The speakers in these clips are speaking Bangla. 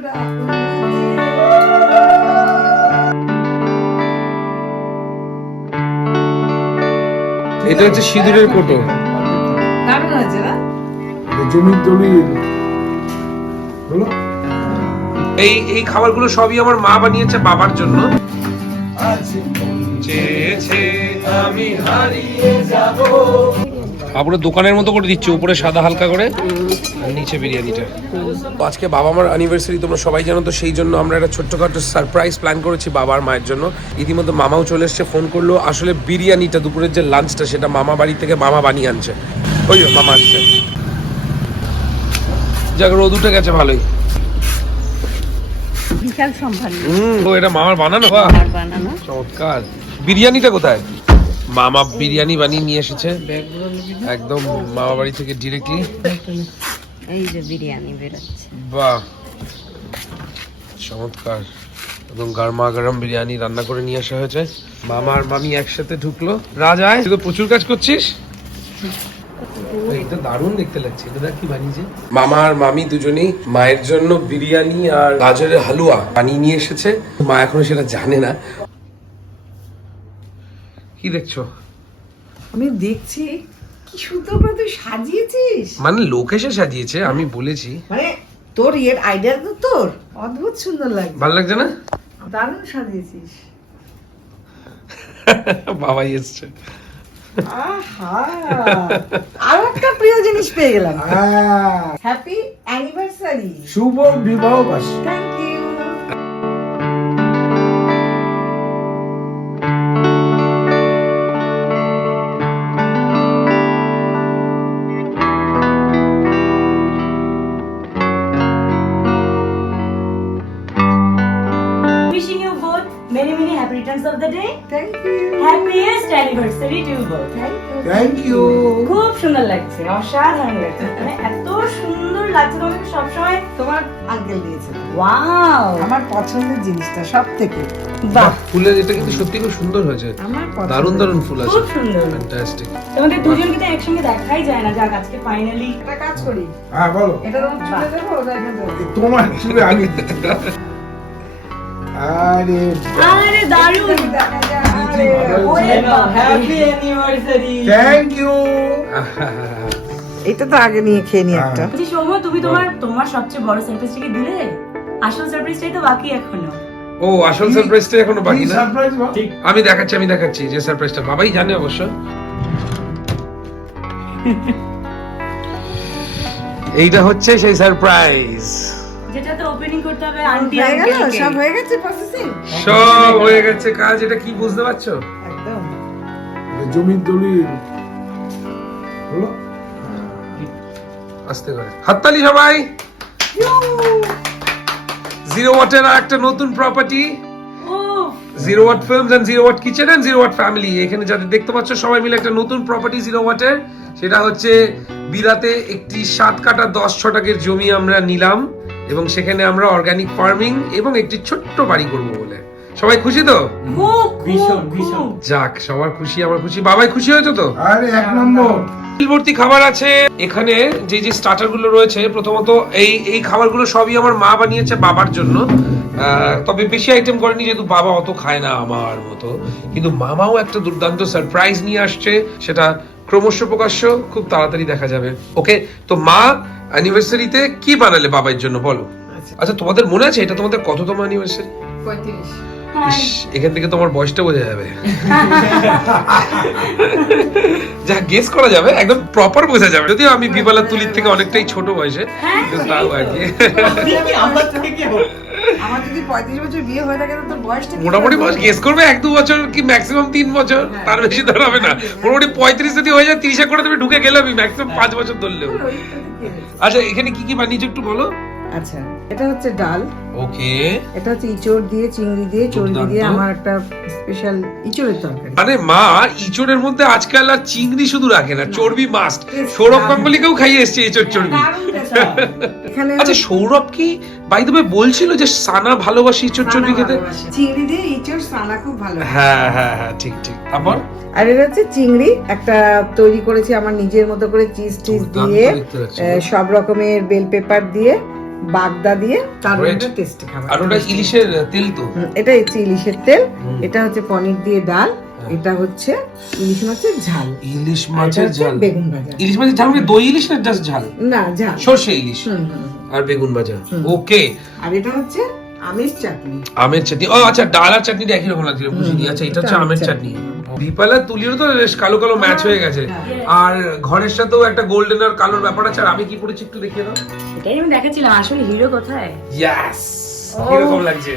এটা হচ্ছে সিঁদুরের কোটো। দারুণ আছে না? জমির দলিল। এই খাবারগুলো সবই আমার মা বানিয়েছে বাবার জন্য। আমি হারিয়ে যাব। পুরো দোকানের মতো করে দিচ্ছে, উপরে সাদা হালকা করে আর নিচে বিরিয়ানিটা। আজকে বাবা মার অ্যানিভার্সারি, তোমরা সবাই জানো, তো সেই জন্য আমরা একটা ছোট্টখাটো সারপ্রাইজ প্ল্যান করেছি বাবার মায়ের জন্য। ইতিমধ্যে মামাও চলে এসছে, ফোন করলো। আসলে বিরিয়ানিটা, দুপুরের যে লাঞ্চটা, সেটা মামা বাড়ি থেকে মামা বানিয়ে আনছে। ওই মামা আসছে, যাক রোদ উঠে গেছে ভালোই। বিশাল সম্ভার। ও এটা মামার বানানো? বানানো চমৎকার। বিরিয়ানিটা কোথায়? মামা বিরিয়ানি বানিয়ে নিয়ে এসেছে একদম মামা বাড়ি থেকে ডিরেক্টলি। এই যে বিরিয়ানি বেরোচ্ছে। বাহ, চমৎকার। এবং গরমা গরম বিরিয়ানি রান্না করে নিয়ে আসা হয়েছে। মামা আর মামি একসাথে ঢুকলো। রাজায় তুই তো প্রচুর কাজ করছিস। এটা দারুণ দেখতে লাগছে। এটা কি বানিয়েছে? মামা আর মামি দুজনেই মায়ের জন্য বিরিয়ানি আর গাজরের হালুয়া বানিয়ে নিয়ে এসেছে। মা এখনো সেটা জানে না। কি দেখছো? আমি দেখছি কি সুন্দর করে তুই সাজিয়েছিস। মানে লোক এসে সাজিয়েছে, আমি বলেছি। মানে তোর এর আইডিয়া তো তোর অদ্ভুত সুন্দর লাগে। ভালো লাগছে না? দারুণ সাজিয়েছিস। বাবাই এসছে। আহা, আরো একটা প্রিয় জিনিস পেয়ে গেলাম। Happy anniversary. শুভ বিবাহ বার্ষিকী। Thank you. Wishing you both many happy returns of the day. Thank you. Happiest anniversary to you both. Thank you. খুব সুন্দর লাগছে, অসাধারণ লাগছে। মানে এত সুন্দর লাগছে তোমাকে সবসময়। তোমার আঙ্কেল দিয়েছে। ওয়াও, আমার পছন্দের জিনিসটা সব থেকে। বাহ, ফুলের এটা কিন্তু সত্যি খুব সুন্দর হয়েছে। আমার দারুণ দারুণ ফুল আছে, খুব সুন্দর। ফ্যান্টাস্টিক। তোমাদের দুজনকে তো একসঙ্গে দেখাই যায় না। যাক আজকে ফাইনালি একটা কাজ করি, হ্যাঁ বলো। এটা তোমার চুলে দেবো, ওটা এখানে দেবো। তোমার চুলে আমি। আরে আরে দারুণ। দেখা যায়। ওরে বাবা, হ্যাপি অ্যানিভার্সারি। Thank you. এটা তো আগে নিয়ে খেয়ে নি একটা। বলছি সৌম্য, তুমি তোমার সবচেয়ে বড় সারপ্রাইজটা কি দিলে? আসল সারপ্রাইজটাই তো বাকি এখনো। ও আসল সারপ্রাইজটা এখনো বাকি না। সারপ্রাইজ বল। আমি দেখাচ্ছি যে সারপ্রাইজটা বাবাই জানে অবশ্য। এইটা হচ্ছে সেই সারপ্রাইজ। যেটাতে ওপেনিং করতে হবে আন্টি হয়ে গেল, আঙ্কেলকে। সব হয়ে গেছে প্রসেসিং। সব হয়ে গেছে কাজ। এটা কি বুঝতে পারছো? একদম। জমির দলিল। হলো? আস্তে করে হাততালি সবাই। 0 ওয়াটের একটা নতুন প্রপার্টি, উফ, 0 watt films and 0 watt kitchen and 0 watt family. এখানে যাদের দেখতে পাচ্ছ সবাই মিলে একটা নতুন প্রপার্টি 0 ওয়াটের। সেটা হচ্ছে বিরাতে একটি 7 কাঠা 10 ছটাকের জমি আমরা নিলাম এবং সেখানে আমরা অর্গানিক ফার্মিং এবং একটি ছোট্ট বাড়ি করব বলে। সবাই খুশি তো? খুব ভীষণ। যাক, সবার খুশি, আমার খুশি। বাবাই খুশি হয়েছে তো? আরে এক নম্বর। ভর্তি খাবার আছে এখানে। যে স্টার্টার গুলো রয়েছে, প্রথমত এই খাবারগুলো সবই আমার মা বানিয়েছে বাবার জন্য। তবে বেশি আইটেম করেনি, যেহেতু বাবা অত খায় না আমার মতো। কিন্তু মামাও একটা দুর্দান্ত সারপ্রাইজ নিয়ে আসছে, সেটা ক্রমশ প্রকাশ্য খুব তাড়াতাড়ি দেখা যাবে। ওকে, তো মা অ্যানিভার্সারিতে কি বানালে বাবার জন্য বলো। আচ্ছা, তোমাদের মনে আছে এটা তোমাদের কততম অ্যানিভার্সারি? 35। এখান থেকে তোমার বয়সটা বোঝা যাবে। যা গেস করা যাবে, একদম প্রপার বোঝা যাবে। যদিও আমি বিপালা তুলির থেকে অনেকটাই ছোট বয়সে, কিন্তু তাও আর কি। আমার যদি 35 বছর বিয়ে হয়ে থাকে, তো তোর বয়সটা কি? মোটামুটি বয়স গেস করবে 1-2 বছর কি ম্যাক্সিমাম 3 বছর, তার বেশি দাঁড়াবে না। মোটামুটি 35 যদি হয়ে যায়, 30 করে তুমি ঢুকে গেলে আমি ম্যাক্সিমাম 5 বছর ধরলেও। আচ্ছা, এখানে কি কি বানিয়েছো একটু বলো। আচ্ছা, এটা হচ্ছে ডাল। ওকে, এটা হচ্ছে ইঁচড় দিয়ে, চিংড়ি দিয়ে, চর্বি দিয়ে আমার একটা স্পেশাল ইঁচড়ের তরকারি। মানে মা ইঁচড়ের মধ্যে আজকাল আর চিংড়ি শুধু রাখে না, চর্বি মাস্ট। সৌরভ গাঙ্গুলিকেও খাইয়ে এসছে ইঁচড় চর্বি। এখানে আচ্ছা, সৌরভ কি বাই দ্য ওয়ে বলছিল যে সানা ভালোবাসি ইঁচড় চর্বি খেতে? চিংড়ি দিয়ে ইঁচড় সানা খুব ভালো। হ্যাঁ হ্যাঁ হ্যাঁ, ঠিক ঠিক। তারপর আর এটা হচ্ছে চিংড়ি একটা তৈরি করেছি আমার নিজের মতো করে, চিজ টিজ দিয়ে, সব রকমের বেল পেপার দিয়ে, বাগদা দিয়ে তার Great. একটা টেস্টি খাবার। আর ওটা ইলিশের তেল তো। এটা হচ্ছে ইলিশের তেল, এটা হচ্ছে পনির দিয়ে ডাল, এটা হচ্ছে ইলিশ মাছের ঝাল, ইলিশ আর এটা মাছের হচ্ছে ঝাল। বেগুন ভাজা। ইলিশ মাছের ঝাল মানে দই ইলিশ না জাস্ট ঝাল? না ঝাল। সর্ষে ইলিশ হুম, হুম। আর বেগুন ভাজা। ওকে। আর এটা হচ্ছে আমের চাটনি। আমের চাটনি। ও আচ্ছা, ডাল আর চাটনিটা একই রকম লাগছিল, বুঝিনি। আচ্ছা, এটা হচ্ছে আমের চাটনি। দীপালা তুলিরও তো বেশ কালো কালো ম্যাচ হয়ে গেছে। আর ঘরের সাথেও একটা গোল্ডেন আর কালোর ব্যাপার আছে। আর আমি কি পরেছি একটু দেখিয়ে দাও। এটাই আমি দেখাচ্ছিলাম আসলে হিরো কোথায়। ইয়েস, কিরকম লাগছে?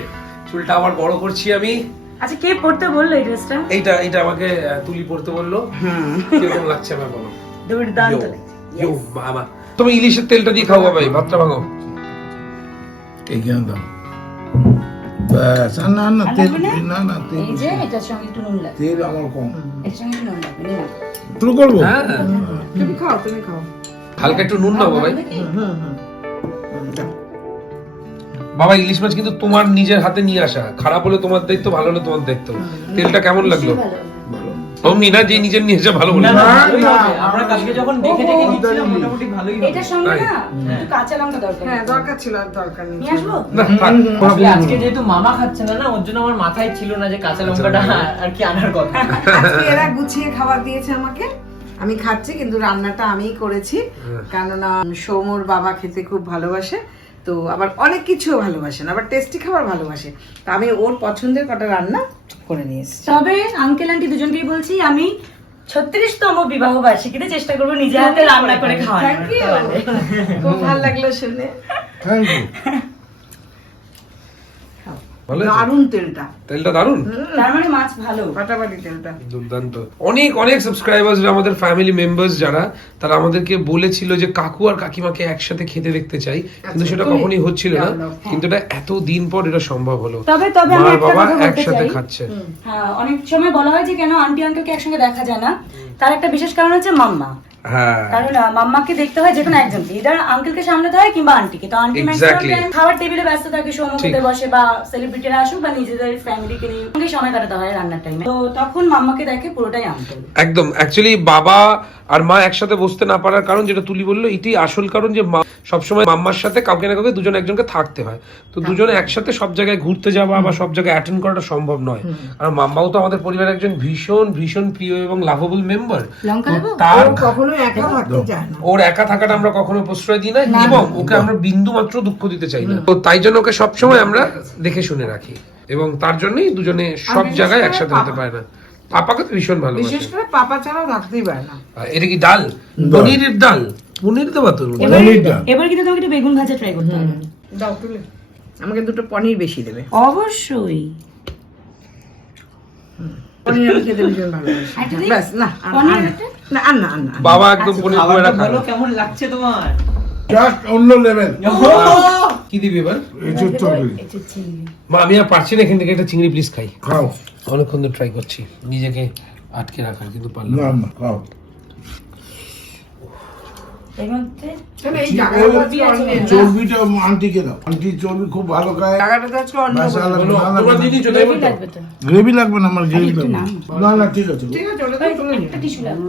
চুলটা আবার বড় করছি আমি। আচ্ছা কে পড়তে বললো এই ড্রেসটা? এইটা আমাকে তুলি পড়তে বললো। কিরকম লাগছে আমার বলো? দুর্দান্ত Yo, লাগছে। yo, মামা। তুমি ইলিশের তেলটা দিয়ে খাও ভাই, ভাতটা ভাঙো। এইখানে দাও ব্যাস। আর না না আর তেল, লাগবে না? না না তেল, এই যে এটার সঙ্গে একটু নুন লাগবে, তেল আমার কম। এর সঙ্গে একটু নুন লাগবে, নিয়ে নাও। শুরু করবো? হ্যাঁ, তুমি খাও, তুমি খাও। হালকা একটু নুন দাও ভাই। দেখি? হুম, হুম। বাবা, ইলিশ মাছ কিন্তু তোমার নিজের হাতে নিয়ে আসা। খারাপ হলে তোমার দায়িত্ব, ভালো হলে তোমার দায়িত্ব। তেলটা কেমন লাগলো? ভালো। অমনি না যে নিজের নিয়ে এসে ভালো বলে। না, না, না, ভালোই না, হবে। আমরা কালকে যখন দেখে দেখে নিচ্ছিলাম মোটামুটি ভালোই হবে। এটার সঙ্গে তাই? না একটু কাঁচা লঙ্কা দরকার। হ্যাঁ, দরকার ছিল, আর দরকার নেই। নিয়ে আসবো? না, থাক। আসলে আজকে যেহেতু মামা খাচ্ছে না না, ওর জন্য আমার মাথায় ছিল না যে কাঁচা লঙ্কাটা আর কি আনার কথা। আজকে এরা গুছিয়ে খাবার দিয়েছে আমাকে, আমি খাচ্ছি, কিন্তু রান্নাটা আমিই করেছি। কেননা সৌমর বাবা খেতে খুব ভালোবাসে, তো আবার অনেক কিছুও ভালোবাসেন, আবার টেস্টি খাবার ভালোবাসে, তো আমি ওর পছন্দের কটা রান্না করে নিয়ে এসেছি। তবে আঙ্কেল আন্টি দুজনকেই বলছি আমি 36তম বিবাহ বার্ষিকীতে চেষ্টা করবো নিজে হাতে রান্না করে খাওয়ানোর। Thank you. খুব ভালো লাগলো শুনে। Thank you. ভালো হয়েছে? দারুণ তেলটা, তেলটা দারুন। তার মানে মাছ ভালো। ফাটাফাটি তেলটা। দুর্দান্ত। অনেক অনেক সাবস্ক্রাইবার্স, আমাদের ফ্যামিলি মেম্বার্স যারা, তারা আমাদেরকে বলেছিল যে কাকু আর কাকিমাকে একসাথে খেতে দেখতে চাই, কিন্তু সেটা কখনোই হচ্ছিল না। কিন্তু এটা এত দিন পর এটা সম্ভব হলো। তবে আমি মা আর একটা বাবা কথা বলতে একসাথে চাই। খাচ্ছে। হ্যাঁ, অনেক সময় বলা হয় যে কেন আন্টি আঙ্কেলকে একসঙ্গে দেখা যায় না, তার একটা বিশেষ কারণ হচ্ছে মাম্মা। হ্যাঁ, কারণ মাম্মাকে দেখতে হয় যেকোনো একজনকে, ইদার আঙ্কেলকে সামলাতে হয় কিংবা আন্টিকে। তো আন্টি Exactly. ম্যাক্সিমাম খাবার টেবিলে ব্যস্ত থাকে, সমুখে বসে বা সেলিব্রিটিরা আসুক বা নিজেদের ফ্যামিলিকে নিয়ে সঙ্গে সময় কাটাতে হয় রান্নার টাইমে। তো তখন মাম্মাকে দেখে পুরোটাই আঙ্কেল। একদম। অ্যাকচুয়ালি বাবা আর মা একসাথে বসতে না পারার কারণ, যেটা তুলি বললো, এটাই আসল কারণ, যে মা সবসময় মাম্মার সাথে কাউকে না কাউকে দুজন একজনকে থাকতে হয়। তো দুজনে একসাথে সব জায়গায় ঘুরতে যাওয়া বা সব জায়গায় অ্যাটেন্ড করাটা সম্ভব নয়। আর মাম্মাও তো আমাদের পরিবারের একজন ভীষণ ভীষণ প্রিয় এবং লাভেবল মেম্বার। লঙ্কা দেবো? তার ও কখনো একা থাকতে চায় না। ওর একা থাকাটা আমরা কখনো প্রশ্রয় দিই না, এবং ওকে আমরা বিন্দু মাত্র দুঃখ দিতে চাই না। তো তাই জন্য ওকে সবসময় আমরা দেখে শুনে রাখি, এবং তার জন্যই দুজনে সব বিশেষ জায়গায় করে একসাথে হতে পাপা। পারে না। পাপাকে তো ভীষণ ভালোবাসে। বিশেষ করে পাপা ছাড়াও থাকতেই পারে না। এটা কি ডাল? পনিরের ডাল? পনির দেবা তো? এবার কিন্তু তোমাকে একটু বেগুন ভাজা ট্রাই করতে হবে। দাও তুলে, আমাকে দুটো পনির বেশি দেবে। অবশ্যই। পনির আমি খেতে ভীষণ ভালোবাসি। একটা দিই? ব্যাস, না আর পনির না, একটা? না আর না আর না। বাবা একদম পনির করে খাবারটা রাখা। বলো কেমন লাগছে তোমার? জাস্ট অন্য লেভেল। কি দিবি এবার? এঁচোর তরকারি মা, আমি আর পারছি না, এখান থেকে একটা চিংড়ি প্লিজ খাই। খাও। অনেকক্ষণ ধরে ট্রাই করছি নিজেকে আটকে রাখার, কিন্তু পারলাম না না। না খাও। এর মধ্যে তাহলে এই জায়গাটা আজকে অন্য। চর্বিটা আন্টিকে দাও, আন্টি চর্বি খুব ভালো খায়। জায়গাটা তো আজকে অন্য। ব্যাস, আর লাগবে বলো, না, আর তোমরা লাগবে দিয়ে না। দিচ্ছো, তাই বলতো? লাগবে তো। গ্রেভি লাগবে না, আমার গ্রেভি একটু লাগবে নাম। না। না ঠিক আছে। ঠিক আছে, ওটা তো তুলে নিও। একটা টিস্যু লাগবে।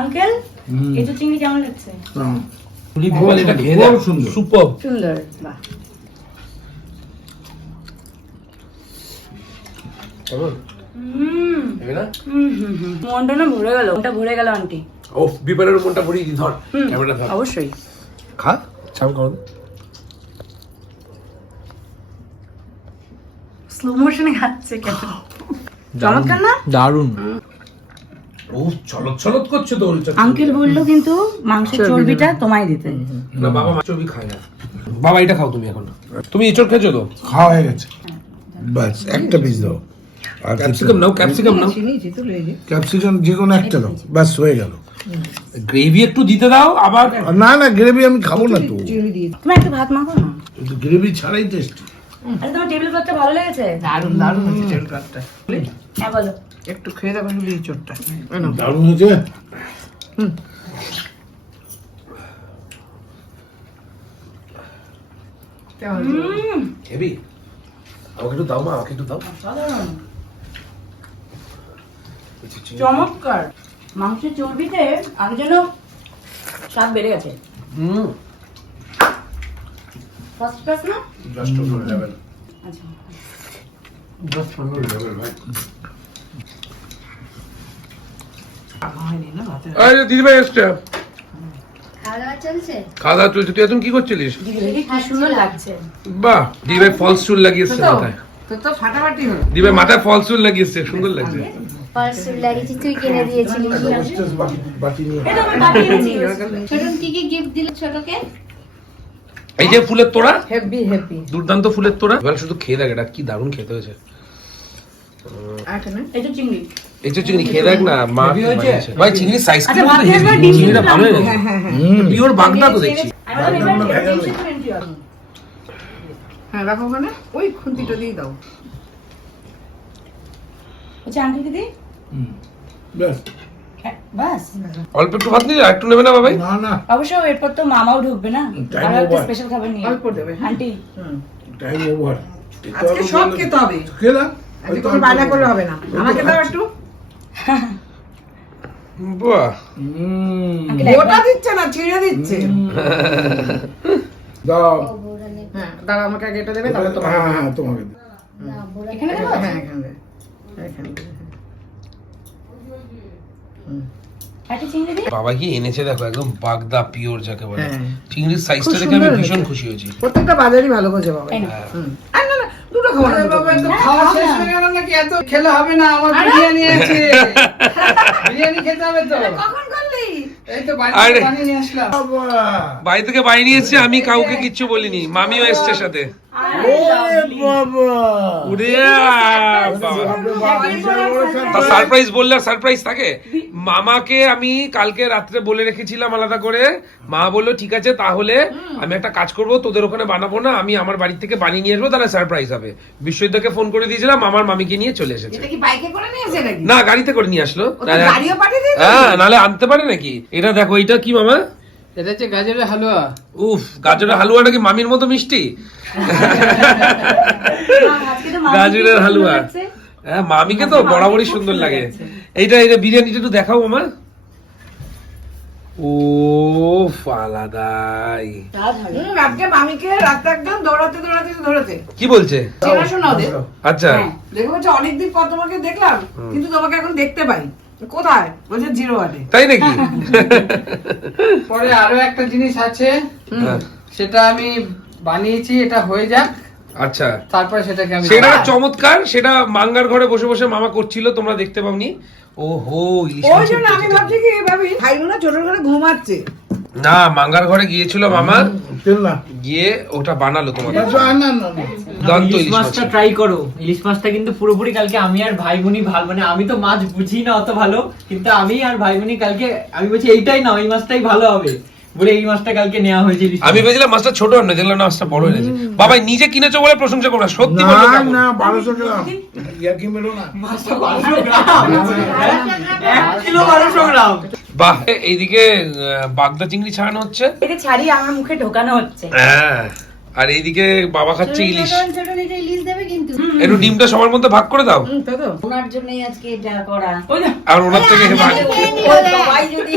আঙ্কেল, এই তো চিংড়ি কেমন লাগছে? হুম। তুলি ভোল, এটা খেয়ে দেখ, খুব সুন্দর। সুপার। সুন্দর, বাহ। কেমন? হবে না? মনটা না ভরে গেল, মনটা ভরে গেল আন্টি। ও, বিপারের মনটা ভরিয়ে দি। ধর ক্যামেরাটা ধর। অবশ্যই। খা, চাম খাও। স্লো মোশনে খাচ্ছে কেন? চমৎকার না? দারুণ। ও, চলত চলত করছে তো। আঙ্কেল বললো কিন্তু মাংসের চর্বিটা তোমায় দিতে। না, বাবা মাছ চর্বি খায় না। বাবা, এটা খাও তুমি এখন। তুমি এঁচড় খেয়েছো তো? খাওয়া হয়ে গেছে। ব্যাস একটা পিস দাও। আর ক্যাপসিকাম নাও, ক্যাপসিকাম নাও। চিনি তুলে এই যে। ক্যাপসিকাম যে কোনো একটা দাও, ব্যাস হয়ে গেল। গ্রেভি একটু দিতে দাও আবার। আর না না, গ্রেভি আমি খাবো না তো। চিনি দিয়ে। তুমি একটু ভাত মাখো না। গ্রেভি ছাড়াই টেস্ট। আরে তোমার টেবিল ক্লথটা ভালো লেগেছে? দারুণ দারুণ হয়েছে তেল কাটটা। হ্যাঁ বলো। একটু খেয়ে দেখো শুধু এই চোটটা। দারুণ হয়েছে। হেভি। আমাকে একটু দাও মা, আমাকে একটু দাও। চমৎকার। মাংসের চর্বিতে আমি যেন স্বাদ বেড়ে গেছে। ফার্স্ট ক্লাস না? জাস্ট অন্য লেভেল। আচ্ছা জাস্ট অন্য লেভেল ভাই। হয়নি না ভাতে। আরে দিদিভাই এসছে। খাওয়া দাওয়া চলছে? খাওয়া দাওয়া চলছে, তুই এখন কি করছিলিস? দিদি কি সুন্দর লাগছে। বাহ, দিদিভাই ফলস চুল লাগিয়েছে তো মাথায়। তো ফাটাফাটি হলো। দিদিভাই মাথায় ফলস চুল লাগিয়েছে, সুন্দর লাগছে। পার্সেল লাগিয়েছি, তুই কিনে দিয়েছিলি। বাটি নিয়ে এটা আমি পাঠিয়ে দিয়েছি। ছোটন কি কি গিফট দিল ছোটকে? এই যে ফুলের তোড়া, হেভি হেভি। দুর্দান্ত ফুলের তোড়া। এবার শুধু খেয়ে দেখ, এটা কি দারুণ খেতে হয়েছে। এখানে এই তো চিংড়ি। এই যে চিংড়ি খেয়ে দেখ না, মা হেভি হয়েছে? বানিয়েছে। ভাই চিংড়ির সাইজ আচ্ছা, ভাতে একবার ডিম চিংড়িটা দিলাম। ভালো হয়েছে। হ্যাঁ হ্যাঁ হ্যাঁ পিওর বাগদা তো দেখছি। আমি বললাম এবার টেনশন করেন কি হবে? হ্যাঁ রাখো ওখানে, ওই খুন্তিটা দিয়ে দাও। আচ্ছা আন্টি দিদি ব্যাস। হ্যাঁ, বাস অল্প একটু ভাত নিয়ে একটু নেবে না বাবাই? না না অবশ্য এরপর তো মামাও ঢুকবে না, Time আর একটা over. স্পেশাল খাবার নিয়ে অল্প দেবে, হ্যাঁ। আন্টি হুম। Time over. আজকে সব খেতে হবে, খেলাম। আজকে কোনো বায়না করলে হবে না। আমাকে দাও একটু। বাহ, গোটা দিচ্ছে না, ছিঁড়ে দিচ্ছে। দাও। ও বউরা নেই। হ্যাঁ দাঁড়া, আমাকে আগে এটা দেবে, তারপর তোমাকে। হ্যাঁ হ্যাঁ তোমাকে দে। না, বউরা এখানে দেবো? হ্যাঁ এখানে দে, এখানে দে। একটা চিংড়ি দিই। বাবা কি এনেছে দেখো, একদম বাগদা পিওর যাকে বলে। হ্যাঁ। চিংড়ির সাইজটা খুব দেখে আমি সুন্দর ভীষণ হয়েছে। খুশি হয়েছি। প্রত্যেকটা বাজারই ভালো বোঝে বাবা। এই নাও। হুম। আর না না, দুটো খাওয়া না, বাবা একদম না, খাওয়া খাও শেষ না। হয়ে গেল নাকি? এত খেলে হবে না, আমার বিরিয়ানি আছে। বিরিয়ানি খেতে হবে তো। কখন করলি? এই তো আরে। বাড়িতে বানিয়ে নিয়ে আসলাম। বাবা। বাড়ি থেকে বানিয়ে নিয়েছে, আমি কাউকে কিচ্ছু বলিনি। মামিও এসছে সাথে। ওরে বাবা। উড়ে বাবা। তা সারপ্রাইজ। সারপ্রাইজ বললে সারপ্রাইজ থাকে। মামাকে আমি কালকে রাত্রে বলে রেখেছিলাম আলাদা করে। মা বললো ঠিক আছে, তাহলে আমি একটা কাজ করব, তোদের ওখানে বানাবো না, আমি আমার বাড়ি থেকে বানিয়ে নিয়ে আসবো, তাহলে সারপ্রাইজ হবে। বিশ্বজিৎদাকে ফোন করে দিয়েছিলাম, আমার মামিকে নিয়ে চলে এসেছে। এটা কি বাইকে করে নিয়ে এসে নাকি? না, গাড়িতে করে নিয়ে আসলো। ও তো গাড়িও পাঠিয়ে দিয়েছে? হ্যাঁ, নালে আনতে পারে নাকি? এটা দেখো, এটা কি মামা? এটা হচ্ছে গাজরের হালুয়া। উফ, গাজরের হালুয়াটা কি মামির মতো মিষ্টি? আজকে তো মামি গাজরের কি হালুয়া। সুন্দর লাগছে। হ্যাঁ, মামিকে তো বরাবরই সুন্দর লাগে। এইটা বিরিয়ানিটা একটু দেখাও মামা। ও আলাদাই। স্বাদ হবে। আজকে মামিকে রাতে একদম দৌড়াতে দৌড়াতে ধরেছে। কি বলছে? চেনাশোনা ওদের। আচ্ছা, হ্যাঁ। দেখো বলছে অনেকদিন পর তোমাকে দেখলাম, কিন্তু তোমাকে এখন দেখতে পাই। কোথায়? বলছে জিরো ওয়ানে। তাই নাকি? পরে আরো একটা জিনিস আছে, হ্যাঁ, সেটা আমি বানিয়েছি, এটা হয়ে যাক, আচ্ছা, তারপরে সেটাকে আমি সেটা চমৎকার। সেটা মাঙ্গার ঘরে বসে বসে মামা করছিল, তোমরা দেখতে পাওনি। ওহো, ইলিশ ওই মাছের জন্য আমি পেটি। ভাবছি কি ভাবি ভাইগুলো ছোট করে ঘুমাচ্ছে। না, মাঙ্গার ঘরে গিয়েছিল মামা, তেল না। গিয়ে ওটা বানালো তোমাদের। আচ্ছা, না না না। দন্ত ইলিশ ইলিশ মাছটা মাছ। ট্রাই করো। ইলিশ মাছটা কিন্তু পুরোপুরি কালকে আমি আর ভাই বোনই ভালো, মানে আমি তো মাছ বুঝি না অত ভালো, কিন্তু আমি আর ভাই বোনই কালকে, আমি বলছি এইটাই না, এই মাছটাই ভালো হবে বলে এই মাছটা কালকে নেওয়া হয়েছে। ইলিশ আমি মাছ। ভেবেছিলাম মাছটা ছোট না, দেখলাম না মাছটা বড় এনেছে। বাবা নিজে কিনেছো বলে প্রশংসা করো না, সত্যি না বলো কেমন? না 1200 গ্রাম। ইয়ার কি মেলো না। মাছটা 1200 গ্রাম। 1 কিলো 1200 গ্রাম। বাহ, এইদিকে বাগদা চিংড়ি ছাড়ানো হচ্ছে। একে ছাড়িয়ে আমার মুখে ঢোকানো হচ্ছে। হ্যাঁ, আর এইদিকে বাবা খাচ্ছে ইলিশ। ছোটন এটা ইলিশ দেবে কিন্তু। একটু ডিমটা সবার মধ্যে ভাগ করে দাও, তো তো ওনার জন্যই আজকে এটা করা। ওই না, আর ওনার থেকে ভাগ। ও সবাই যদি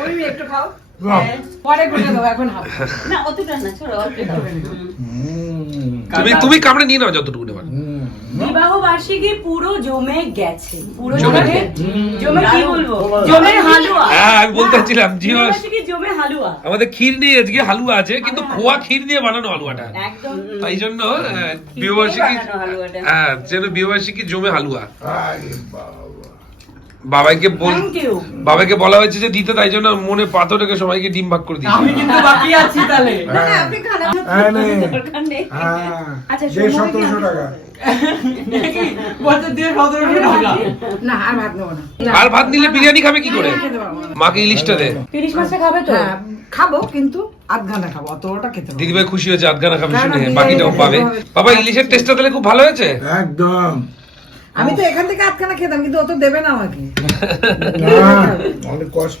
আমি একটু খাও, বাহ। পরে করে দেবো, এখন হাফ। না অতটা না, ছোট অল্প দাও। তুমি কামড়ে নিয়ে নাও যতটুকু নেবার। বিবাহ বার্ষিকী পুরো জমে গেছে, পুরো জমে জমে গেছে। জমে কি বলবো, জমে হালুয়া। হ্যাঁ, আমি বলতে চাচ্ছিলাম জি, বিবাহ বার্ষিকী জমে হালুয়া আমাদের ক্ষীর নেই আজকে, হালুয়া আছে, কিন্তু খোয়া ক্ষীর দিয়ে বানানো হালুয়াটা। একদম। তাই জন্য বিবাহবার্ষিকী, বানানো হালুয়াটা। হ্যাঁ, যেন বিবাহবার্ষিকী জমে হালুয়া। আরে বাবা। বাবাইকে থ্যাংক ইউ। বাবাকে বলা হয়েছে যে দিতে, তাই জন্য মনে পাথর রেখে সবাইকে ডিম ভাগ করে দিয়েছে। আমি কিন্তু বাকি আছি তাহলে। না না, আপনি খান, আপনি হ্যাঁ নে। দরকার নেই। হ্যাঁ। আচ্ছা, যে 1700 টাকা। নাকি? বছর দিয়ে 1700 টাকা। না আর ভাত নেবো না। আর ভাত নিলে বিরিয়ানি খাবে কি করে? খেতে পারবো না। মাকে ইলিশটা দে। ইলিশ মাছটা খাবে তো? হ্যাঁ খাবো, কিন্তু আধ ঘন্টা খাবো, অতটা খেতে পারবো না। দিদিভাই খুশি হয়েছে, আধখানা খাবে না, না, শুনে, বিরিয়ানি বাকিটাও খেতে পাবে। হবে। বাবা ইলিশের টেস্টটা তাহলে খুব ভালো হয়েছে। একদম। আমি তো এখান থেকে আধখানা খেতাম, কিন্তু অত দেবে না আমাকে। না, অনেক কষ্ট।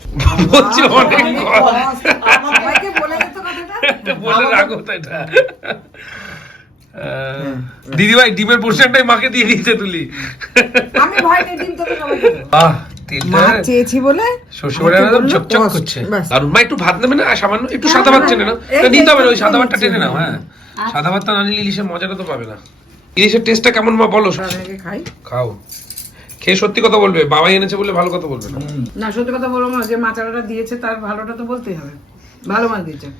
বলছি অনেক কষ্ট। সবাইকে বলে দিত কথাটা। বলে রাখো তো এটা। দিদিভাই ডিমের পোর্শনটাই মাকে দিয়ে দিয়েছে তুলি। আমি ভয় নেই, ডিম তোকে সবাই দেবো। আহ, তেলটা মাছ চেয়েছি বলে শ্বশুরবাড়ির একদম চকচক করছে। আর মা একটু ভাত নেবে না, সামান্য একটু সাদা ভাত টেনে নাও। এটা নিতে হবে না, ওই সাদা ভাতটা টেনে নাও। হ্যাঁ, সাদা ভাতটা না নিলে ইলিশের মজাটা তো পাবে না। ইলিশের টেস্টটা কেমন মা বলো? খাই খাও, খেয়ে সত্যি কথা বলবে, বাবাই এনেছে বলে ভালো কথা বলবে না। না, সত্যি কথা বলবো না, যে মাচাটা দিয়েছে তার ভালোটা তো বলতেই হবে, ভালো মাছ দিয়েছে।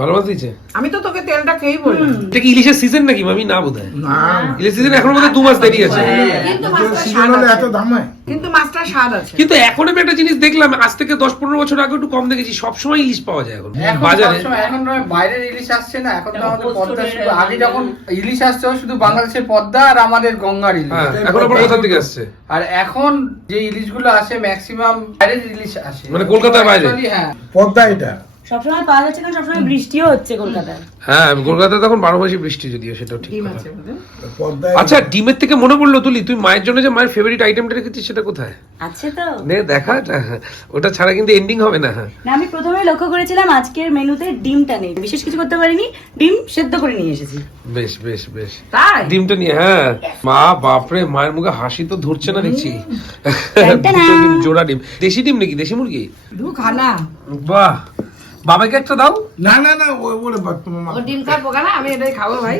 ভালো মাছ দিয়েছে। আমি তো তোকে তেলটা খেয়েই বললাম। এটা কি ইলিশের সিজন নাকি মামি? না বোধহয়, না ইলিশ সিজন এখনো বোধহয় 2 মাস দেরি আছে। কিন্তু মাছটা সিজন স্বাদ হলে আছে। এত দাম হয়? কিন্তু মাছটা স্বাদ আছে। কিন্তু এখন আমি একটা জিনিস দেখলাম, আজ থেকে 10-15 বছর আগে একটু কম দেখেছি, সবসময় ইলিশ পাওয়া যায় এখন এখন বাজারে। সবসময় এখন নয়, বাইরের ইলিশ আসছে না, এখন তো আমাদের পদ্মা শুধু, আগে যখন ইলিশ আসছে শুধু বাংলাদেশের পদ্মা আর আমাদের গঙ্গার ইলিশ। হ্যাঁ, এখন আবার কোথা থেকে আসছে? আর এখন যে ইলিশগুলো আসে ম্যাক্সিমাম বাইরের ইলিশ আসে, মানে কলকাতার বাইরে? Actually, হ্যাঁ। পদ্মা এটা সবসময় পাওয়া যাচ্ছে কারণ সবসময় বৃষ্টিও হচ্ছে কলকাতায়। হ্যাঁ, কলকাতায় তখন 12 মাসই বৃষ্টি, যদিও সেটাও ঠিক ডিম কথা। আছে বোধহয়। পদ্মা আচ্ছা, ডিমের থেকে মনে পড়লো তুলি, তুই মায়ের জন্য যে মায়ের ফেভারিট আইটেমটা রেখেছিস সেটা কোথায়? আছে তো নে দেখা, ওটা ছাড়া কিন্তু এন্ডিং হবে না। না, আমি প্রথমে লক্ষ্য করেছিলাম আজকের মেনুতে ডিমটা নেই, বিশেষ কিছু করতে পারিনি, ডিম সেদ্ধ করে নিয়ে এসেছি। বেশ বেশ বেশ, তাই ডিমটা নিয়ে। হ্যাঁ মা, বাপরে, মায়ের মুখে হাসি তো ধরছে না দেখছি। টানটানা। দুটো ডিম, জোড়া ডিম। দেশি ডিম নাকি? দেশি মুরগি? দু খানা বাহ, বাবাকে একটা দাও। না না না, ওই বলে তোমার মা ও ডিম খাবো কেন, আমি এটাই খাবো ভাই।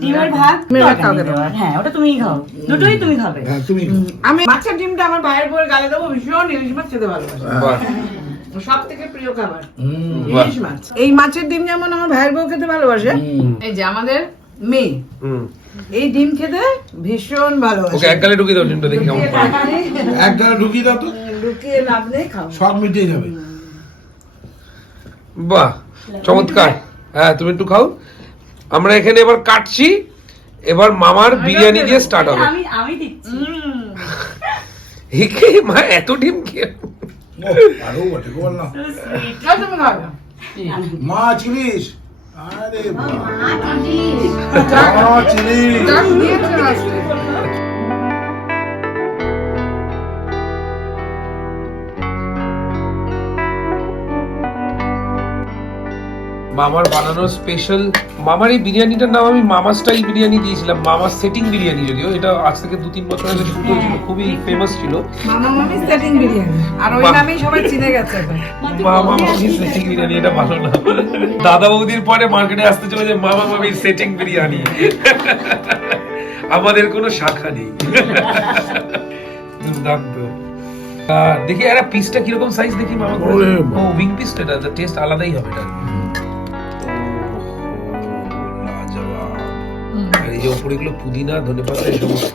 ডিমের ভাগ মেয়েরা তরকারি খাওয়া দেওয়ার। হ্যাঁ, ওটা তুমিই খাও, দুটোই তুমি খাবে। হ্যাঁ তুমি আমি মাছের ডিমটা আমার ভাইয়ের বউয়ের গালে দেবো, ভীষণ ইলিশ মাছ খেতে ভালোবাসে, বাহ, সব থেকে প্রিয় খাবার বাহ। ইলিশ মাছ। এই মাছের ডিম যেমন আমার ভাইয়ের বউ খেতে ভালোবাসে, এই যে আমাদের মেয়ে হুম, এই ডিম খেতে ভীষণ ওকে ভালোবাসে। এক গালে ঢুকিয়ে দাও ডিমটা, দেখি কেমন পারে। এক গালা ঢুকিয়ে দাও তো, লুকিয়ে লাভ নেই, খাও। সব মিটে যাবে। বাহ, চমৎকার। হ্যাঁ, তুমি একটু খাও। আমরা এখানে এবার কাটছি, এবার মামার বিরিয়ানি দিয়ে স্টার্ট হবে। আমি দিচ্ছি। একে মা এত ডিম খেয়ে আরো বটে বললাম আর তুমি খাও না। মাছ ইলিশ, আরে বাহ, মাছ ইলিশ। মাছ ইলিশ। যাক, দিয়েছে আজকে। মামার বানানো স্পেশাল, মামার এই বিরিয়ানিটার নাম আমি মামা স্টাইল বিরিয়ানি দিয়েছিলাম, মামা সেটিং বিরিয়ানি। যদিও এটা আজ থেকে 2-3 বছর আগে শুরু হয়েছিল, খুবই ফেমাস ছিল। মামা মামি সেটিং বিরিয়ানি, আর ওই বাহ। নামেই সবাই চিনে গেছে এখন। মামা মামির সেটিং বিরিয়ানি, এটা ভালো না। দাদা বৌদির পরে মার্কেটে আসতে চলেছে মামা মামির সেটিং বিরিয়ানি। আমাদের কোনো শাখা নেই। দুর্দান্ত। দেখি একটা পিসটা কিরকম সাইজ দেখি মামা করে। ওরে ও উইং পিসটা, এটা টেস্ট আলাদাই হবে এটা। আর এই যে উপরে গুলো পুদিনা, ধনেপাতা এই সমস্ত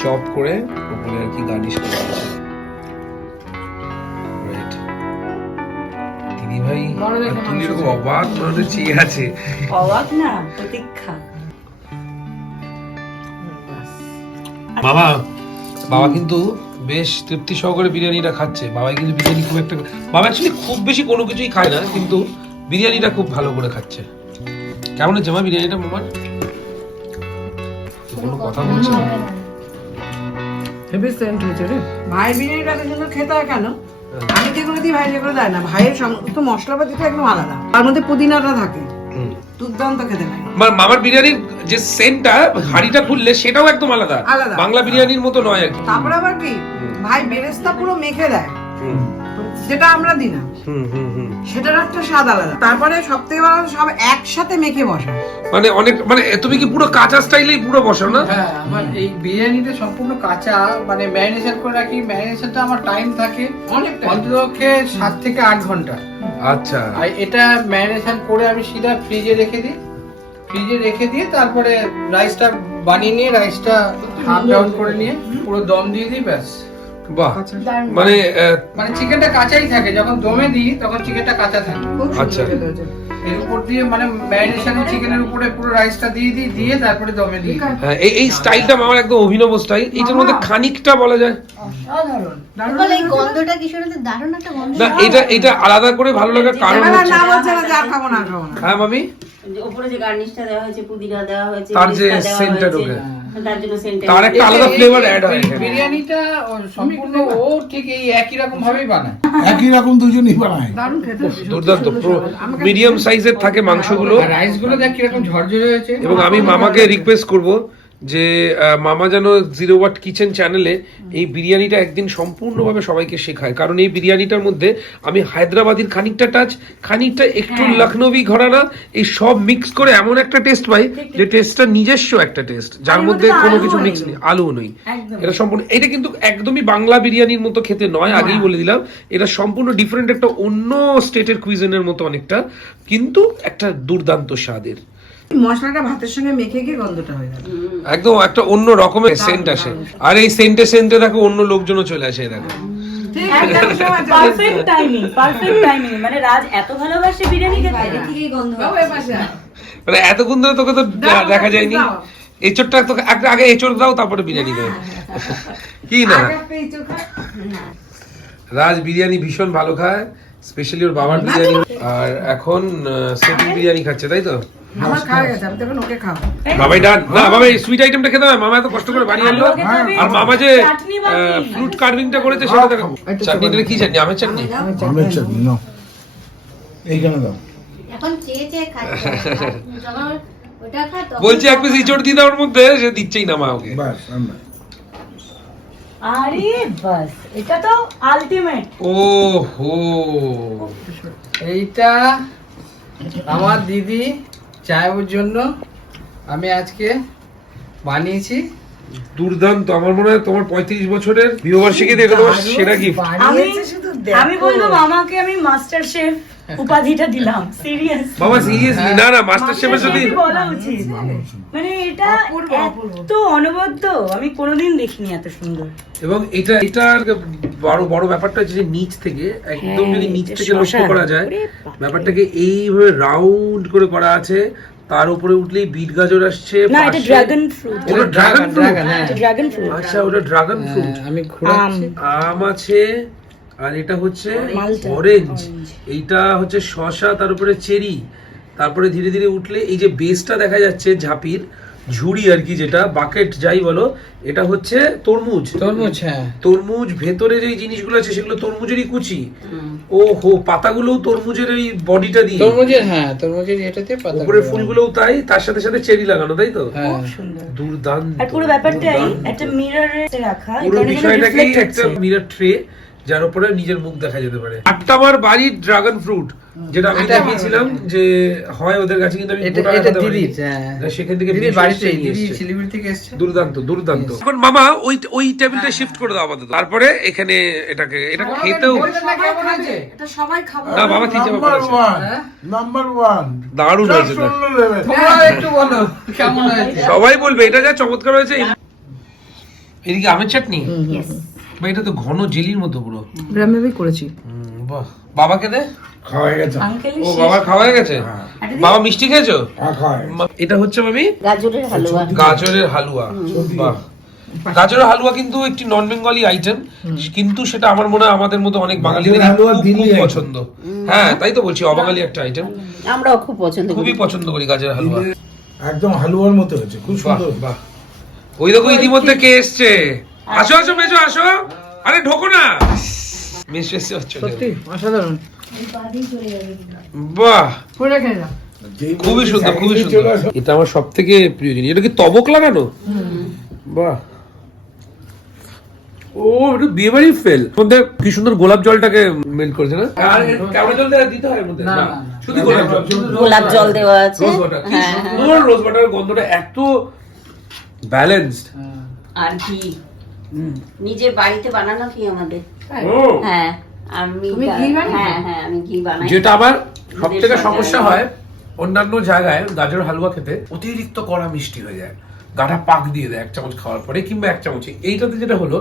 চপ করে উপরে আর কি গার্নিশ করা আছে। রাইট, দিদি ভাই তুমি এরকম অবাক মনে চেয়ে আছে। অবাক না, প্রতীক্ষা। বাবা, বাবা কিন্তু বেশ তৃপ্তি সহকারে বিরিয়ানিটা খাচ্ছে। বাবাই কিন্তু বিরিয়ানি খুব একটা, বাবা অ্যাকচুয়ালি খুব বেশি কোনো কিছুই খায় না, কিন্তু বিরিয়ানিটা খুব ভালো করে খাচ্ছে। কেমন হচ্ছে মা বিরিয়ানিটা মামার? কোনো কথা বলছে না। হেভি সেন্ট হয়েছে রে। ভাইয়ের বিরিয়ানিটা এত সুন্দর খেতে হয় কেন? আমি যেগুলো দিই ভাই যেগুলো দেয় না। ভাইয়ের সমস্ত মশলাপাতিটা একদম আলাদা, তার মধ্যে পুদিনাটা থাকে, হুম। দুর্দান্ত খেতে লাগে। মামার বিরিয়ানির যে সেন্টটা, হাড়িটা খুললে সেটাও একদম আলাদা, আলাদা। বাংলা বিরিয়ানির মতো নয় আর কি। তারপরে আবার কি, ভাই বেরেস্তা পুরো মেখে দেয়, হুম, যেটা আমরা দিই না, হুম, হুম, হুম। সেটার একটা স্বাদ আলাদা। তারপরে সব থেকে ভালো সব একসাথে মেখে বসা। মানে অনেক, মানে তুমি কি পুরো কাঁচা স্টাইলেই পুরো বসাও না? হ্যাঁ, আমার এই বিরিয়ানিটা সম্পূর্ণ কাঁচা, মানে ম্যারিনেশন করে রাখি। ম্যারিনেশনটা আমার টাইম থাকে অনেকটা। অন্ততপক্ষে 7 থেকে 8 ঘন্টা। আচ্ছা, আর এটা ম্যারিনেশন করে আমি সিধা ফ্রিজে রেখে দিই। ফ্রিজে রেখে দিয়ে তারপরে রাইসটা বানিয়ে নিয়ে, রাইসটা হাফ ডাউন করে নিয়ে পুরো দম দিয়ে দিই, ব্যাস। বাহ, মানে মানে চিকেনটা কাঁচাই থাকে, যখন দমে দিই তখন চিকেনটা কাঁচা থাকে। খুব আচ্ছা। সুন্দর খেতে হয়েছে। এর উপর দিয়ে মানে ম্যারিনেশন চিকেনের উপরে পুরো রাইসটা দিয়ে দিই, দিয়ে তারপরে দমে দিই। হ্যাঁ, এই স্টাইলটা মামার একদম অভিনব স্টাইল। এইটার মধ্যে খানিকটা বলা যায় অসাধারণ। বলে এই গন্ধটা কি শুনে দারুণ একটা গন্ধ। না, এটা আলাদা করে ভালো লাগার কারণ এবার আর হচ্ছে, না বলছে না যে আর খাবো না, আর খাবো না। হ্যাঁ মামি, যে উপরে যে গার্নিশটা দেওয়া হয়েছে, পুদিনা দেওয়া হয়েছে, তার যে পেস্তা দেওয়া সেন্টটা হয়েছে, ঢোকে, তার জন্য সেন্টটা তার একটা আলাদা ফ্লেভার অ্যাড হয়। বিরিয়ানিটা সম্পূর্ণ ও ঠিক এই একই রকম ভাবেই বানায়। একই রকম দুজনই বানায়। দারুণ খেতে হয়েছে। দুর্দান্ত। মিডিয়াম সাইজের থাকে মাংসগুলো। আর রাইসগুলো দেখ কিরকম ঝরঝরে হয়েছে। এবং আমি মামাকে রিকোয়েস্ট করব যে মামা যেন 0 ওয়াট কিচেন চ্যানেলে এই বিরিয়ানিটা একদিন সম্পূর্ণভাবে সবাইকে শেখায়, কারণ এই বিরিয়ানিটার মধ্যে আমি হায়দ্রাবাদির খানিকটা টাচ, খানিকটা একটু লখনৌই ঘরানা, এই সব মিক্স করে এমন একটা টেস্ট পাই যে টেস্টটা নিজস্ব একটা টেস্ট, যার মধ্যে কোনো কিছু মিক্স নেই, আলুও নেই। এটা সম্পূর্ণ, এটা কিন্তু একদমই বাংলা বিরিয়ানির মতো খেতে নয়, আগেই বলে দিলাম। এটা সম্পূর্ণ ডিফারেন্ট, একটা অন্য স্টেটের কুইজিনের মতো অনেকটা, কিন্তু একটা দুর্দান্ত স্বাদের। মশলাটা ভাতের সঙ্গে মেখে গিয়ে গন্ধটা হয়ে গেল, একদম একটা অন্য রকমের সেন্ট আসে, আর এই সেন্টে দেখো অন্য লোকজনও চলে আসে, দেখো পারফেক্ট টাইমিং। মানে রাজ এত ভালোবাসে বিরিয়ানি খেতে। বাইরে থেকেই গন্ধ মানে এতক্ষণ ধরে তোকে তো দেখা যায়নি। এঁচড়টা তো আগে এঁচড় দাও, তারপরে বিরিয়ানি দাও, কি না? রাজ বিরিয়ানি ভীষণ ভালো খায়, স্পেশালি ওর বাবার বিরিয়ানি, আর এখন সেটিং বিরিয়ানি খাচ্ছে, তাই তো? আমার খাওয়া গেছে, আমি তখন ওকে খাও। বাবাই ডান না, বাবা এই সুইট আইটেমটা খেতে হবে, মামা এত কষ্ট করে বানিয়ে আনলো, আর মামা যে ফ্রুট কার্ভিংটা করেছে সেটা দেখো। চাটনিটা কি চাটনি? আমের চাটনি? আমের চাটনি নাও, এইখানে দাও। এখন চেয়ে খাচ্ছে যখন ওটা খা তখন বলছি এক পিস ইঁচড় দিয়ে দাও ওর মধ্যে, সে দিচ্ছেই না মা ওকে। বাস আমরা আরে বাস, এটা তো আলটিমেট। ও হো, এইটা আমার দিদি চায়ের জন্য আমি আজকে বানিয়েছি। দুর্দান্ত। আমার মনে হয় তোমার 35 বছরের বিবাহবার্ষিকী দেখে তোমার সেরা গিফট। বানিয়েছে শুধু দেখো। আমি বলবো মামাকে আমি মাস্টার শেফ উপাধিটা দিলাম, সিরিয়াস। বাবা সিরিয়াসলি, না না মাস্টার শেফের যদি বলা উচিত, মানে এটা এত অনবদ্য আমি কোনোদিন দেখিনি এত সুন্দর। এবং এটার বড় ব্যাপারটা হচ্ছে যে নিচ থেকে একদম যদি নিচ থেকে লক্ষ্য করা যায়, ব্যাপারটাকে এইভাবে রাউন্ড করে করা আছে, তার উপরে উঠলেই বিট গাজর আসছে, না এটা ড্রাগন ফ্রুট, ওটা ড্রাগন ফ্রুট, এটা ড্রাগন ফ্রুট। আচ্ছা ওটা ড্রাগন ফ্রুট, আমি ঘোরাচ্ছি। আম আছে, আর এটা হচ্ছে অরেঞ্জ, এইটা হচ্ছে শসা, তার উপরে চেরি, তারপরে ধীরে ধীরে উঠলে এই যে বেসটা দেখা যাচ্ছে ঝাঁপির ঝুড়ি আর কি, যেটা বাকেট যাই বলো, এটা হচ্ছে তরমুজ। হ্যাঁ, তরমুজ ভেতরে যে জিনিসগুলো আছে সেগুলো তরমুজেরই কুচি। ও হো, পাতাগুলো তরমুজের এই বডিটা দিয়ে, তরমুজের এটাতে পাতা, উপরে ফুলগুলোও তাই, তার সাথে সাথে চেরি লাগানো, তাই তো? হ্যাঁ সুন্দর। দুর্দান্ত। আর পুরো ব্যাপারটাই একটা মিররে রাখা, পুরো এখানে যেন বিষয়টাকেই reflect একটা হচ্ছে। মিরর ট্রে, যার উপরে নিজের মুখ দেখা যেতে পারে। আটটা আমার বাড়ির ড্রাগন ফ্রুট, যেটা আমি দেখিয়েছিলাম যে হয় ওদের কাছে, কিন্তু আমি এটা গোটা এটা দেখাতে দিদি, পারিনি। হ্যাঁ সেখান থেকে দিদি বেশ বাড়িতে, নিয়ে দিদি এসছে। শিলিগুড়ি থেকে এসেছে। দুর্দান্ত। এখন মামা ওই টেবিলটা শিফট করে দাও আপাতত, তারপরে এখানে এটা খেতেও এটা সবাই খাবো। না বাবা কি যাবে নাম্বার 1 দারুণ হয়েছে এটা। তোমরা একটু বলো কেমন হয়েছে। সবাই বলবে এটা যা চমৎকার হয়েছে। এদিকে আমের চাটনি, বা এটা তো ঘন জেলির মতো পুরো। গ্রামে করেছি। বাহ, বাবাকে দে। খাওয়া হয়ে গেছে। আঙ্কেল ও বাবা খাওয়া হয়ে গেছে? বাবা মিষ্টি খেয়েছো? খাওয়া এটা হচ্ছে মামি গাজরের হালুয়া গাজরের হালুয়া। বাহ, গাজরের হালুয়া কিন্তু একটি নন বেঙ্গলি আইটেম, কিন্তু সেটা আমার মনে হয় আমাদের মতো অনেক বাঙালিদের হালুয়া দিল্লি খুব item। পছন্দ। হ্যাঁ তাই তো বলছি, অবাঙালি একটা আইটেম, আমরাও খুব পছন্দ করি। খুবই পছন্দ করি গাজরের হালুয়া। একদম হালুয়ার মতো হয়েছে, খুব বাহ সুন্দর। বাহ, ওই দেখো ইতিমধ্যে কে এসছে। আসো আসো মেজো আসো, আরে ঢোকো না, মেসো এসে চলে সত্যি অসাধারণ। বাহ পুরো খেয়ে নাও। খুবই সুন্দর, খুবই সুন্দর। এটা আমার সব থেকে প্রিয় জিনিস। এটা কি তবক লাগানো? বাহ, ও এটা বিয়ে বাড়ির ফেল। মধ্যে কি সুন্দর গোলাপ জলটাকে মেল্ট করেছে না? আর কেমন জল দিতে হয় এর মধ্যে? না, শুধু গোলাপ জল। গোলাপ জল দেওয়া আছে। রোজ ওয়াটার, কি সুন্দর রোজ ওয়াটারের গন্ধটা, এত ব্যালেন্সড। আর ঘি নিজে বাড়িতে বানানো কি আমাদের। ও হ্যাঁ আমি তুমি ঘি বানাও? হ্যাঁ আমি ঘি বানাই। যেটা আবার সব থেকে সমস্যা হয় অন্যান্য জায়গায় গাজর হালুয়া খেতে, অতিরিক্ত কড়া মিষ্টি হয়ে যায়, গাটা পাক দিয়ে দেয় এক চামচ খাওয়ার পরে কিংবা এক চামচে। এইটাতে যেটা হলো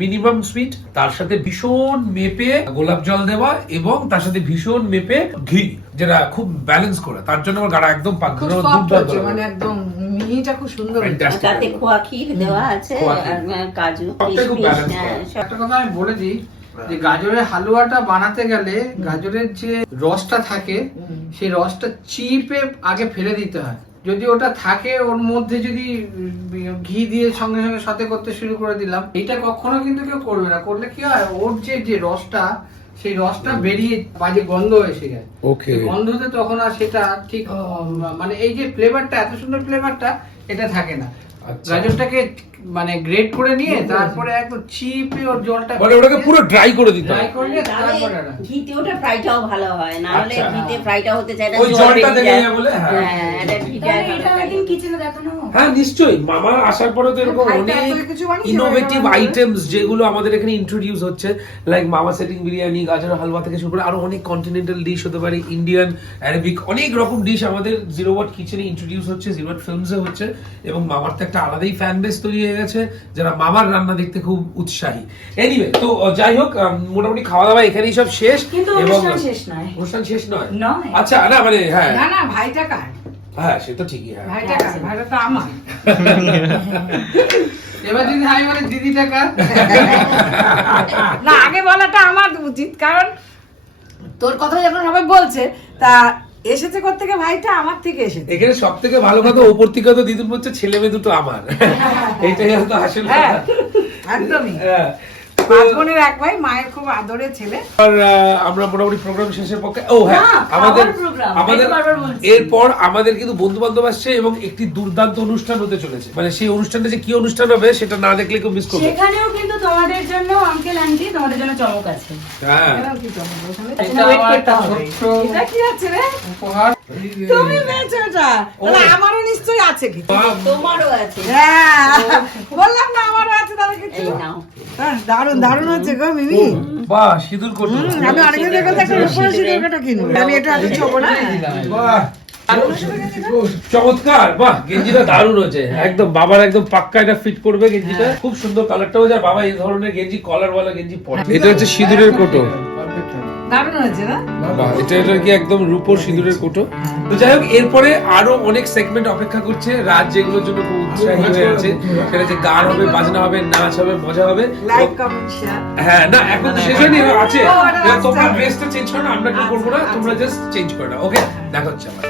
মিনিমাম সুইট, তার সাথে ভীষণ মেপে গোলাপ জল দেওয়া, এবং তার সাথে ভীষণ মেপে ঘি, যেটা খুব ব্যালেন্স করে, তার জন্য আমার গাটা একদম পাক খুব দিয়ে সফট দুর্দান্ত হচ্ছে, লাগে। মানে একদম মিহিটা খুব সুন্দর হচ্ছে। Fantastic তাতে লাগে। খোয়া ক্ষীর দেওয়া আছে খোয়া ক্ষীর। আর কাজু সবটাই খুব কিশমিশ, balance হ্যাঁ, করা। সব। একটা কথা আমি বলে দিই যে গাজরের হালুয়াটা বানাতে গেলে গাজরের যে রসটা থাকে সেই রসটা চিপে আগে ফেলে দিতে হয়। যদি ওটা থাকে ওর মধ্যে যদি ঘি দিয়ে সঙ্গে সঙ্গে সাথে করতে শুরু করে দিলাম, এটা কখনো কিন্তু কেউ করবে না। করলে কি হয়, ওর যে রসটা, সেই রসটা বেরিয়ে বাজে গন্ধ এসে যায়। ওকে, সেই গন্ধতে তখন আর সেটা ঠিক মানে এই যে ফ্লেভারটা, এত সুন্দর ফ্লেভারটা এটা থাকে না। আচ্ছা। গাজরটাকে মানে গ্রেট করে নিয়ে তারপরে একদম চিপে ওর জলটা মানে ওটাকে পুরো ড্রাই করে দিতে ড্রাই হয়। করলে তারপরে ঘিতে ওটা ফ্রাইটাও ভালো হয়, না হলে আচ্ছা। ঘিতে ফ্রাইটা হতে চায় না, ওই জল জলটা বেরিয়ে থেকে যায়। যায় বলে, হ্যাঁ। হ্যাঁ, এটা ঘিটা তাহলে এটা একদিন কিচেনে দেখানো হোক। হ্যাঁ নিশ্চয়ই, মামা আসার পরে তো এরকম ভাইটা অনেক এত কিছু বানিয়েছে, ইনোভেটিভ ভাইটা বানিয়েছে। আইটেমস যেগুলো আমাদের এখানে ইন্ট্রোডিউস হচ্ছে, লাইক মামা সেটিং বিরিয়ানি, গাজরের হালুয়া থেকে শুরু করে আরো অনেক কন্টিনেন্টাল ডিশ হতে পারে, ইন্ডিয়ান, অ্যারাবিক, অনেক রকম ডিশ আমাদের জিরো ওয়াট কিচেনে ইন্ট্রোডিউস হচ্ছে, জিরো ওয়াট ফিল্মসে হচ্ছে, এবং মামার তো একটা আলাদাই ফ্যান বেস তৈরি হয়ে গেছে যারা মামার রান্না দেখতে খুব উৎসাহী। এনিওয়ে, তো যাই হোক, মোটামুটি খাওয়া দাওয়া এখানেই সব শেষ। কিন্তু এবং অনুষ্ঠান শেষ নয়। অনুষ্ঠান শেষ নয়? নয়। আচ্ছা, না মানে হ্যাঁ না না, ভাইটা কার? হ্যাঁ সে তো ঠিকই, হ্যাঁ। ভাইটা কার? ভাইটা তো আমার। এবার যদি হাই মানে দিদিটা কার? না, আগে বলাটা আমার উচিত, কারণ তোর কথা যখন সবাই বলছে, তা এসেছে কোত্থেকে? ভাইটা আমার থেকে এসেছে। এখানে সব থেকে ভালো কথা, ওপর থেকে তো দিদুর বলছে ছেলে মেয়ে দুটো আমার, এইটাই হয়তো আসল হ্যাঁ, কথা। একদমই। হ্যাঁ। পাঁচ বোনের এক ভাই, মায়ের খুব আদরের ছেলে। আর আমরা মোটামুটি প্রোগ্রাম শেষের পক্ষে, ও হ্যাঁ, না, আমাদের খাবার program, আমাদের এটা বারবার বলছি। এরপর আমাদের কিন্তু বন্ধু বান্ধব আসছে এবং একটি দুর্দান্ত অনুষ্ঠান হতে চলেছে। মানে সেই অনুষ্ঠানটা যে কি অনুষ্ঠান হবে সেটা না দেখলে কেউ মিস করবে। সেখানেও কিন্তু তোমাদের জন্য আঙ্কেল আন্টি তোমাদের জন্য চমক আছে। হ্যাঁ, এরাও কি চমক ওখানে? এটা wait আমার করতে একটা হবে। ছোট্ট এটা কি আছে রে? উপহার। তুমি পেয়েছো এটা? তাহলে আমারও নিশ্চয়ই আছে কিছু। তোমারও আছে, হ্যাঁ, বললাম না আমারও আছে তাহলে কিছু। এই নাও। হ্যাঁ, দারুণ দারুণ হচ্ছে গো মিমি। বাহ, সিঁদুর কোটো। আমি অনেকদিন দেখে একটা রূপোর সিঁদুর কাটা কিনবো। আমি এটা আগে ছোবো না। বাহ, চমৎকার। বাহ, গেঞ্জিটা দারুণ হয়েছে একদম, বাবার একদম পাক্কা এটা ফিট করবে গেঞ্জিটা, খুব সুন্দর কালারটা হয়েছে। আর বাবা এই ধরনের গেঞ্জি, কলারওয়ালা গেঞ্জি পরে। এটা হচ্ছে সিঁদুরের কোটো। দারুণ হয়েছে না? বাহ, এটা কি একদম রূপোর সিঁদুরের কোটো। তো যাই হোক, এরপরে আরো অনেক সেগমেন্ট অপেক্ষা করছে, রাত যেগুলোর জন্য খুব উৎসাহী হয়ে আছে। সেটা যে গান হবে, বাজনা হবে, নাচ হবে, মজা হবে। Like, comment, share. হ্যাঁ, না এখন তো শেষ হয়নি, এবার আছে। ও, এটা last তোমরা time। ড্রেসটা চেঞ্জ করো না, আমরা কি করবো না, আচ্ছা, তোমরা জাস্ট চেঞ্জ করে নাও। ওকে, দেখা হচ্ছে আবার।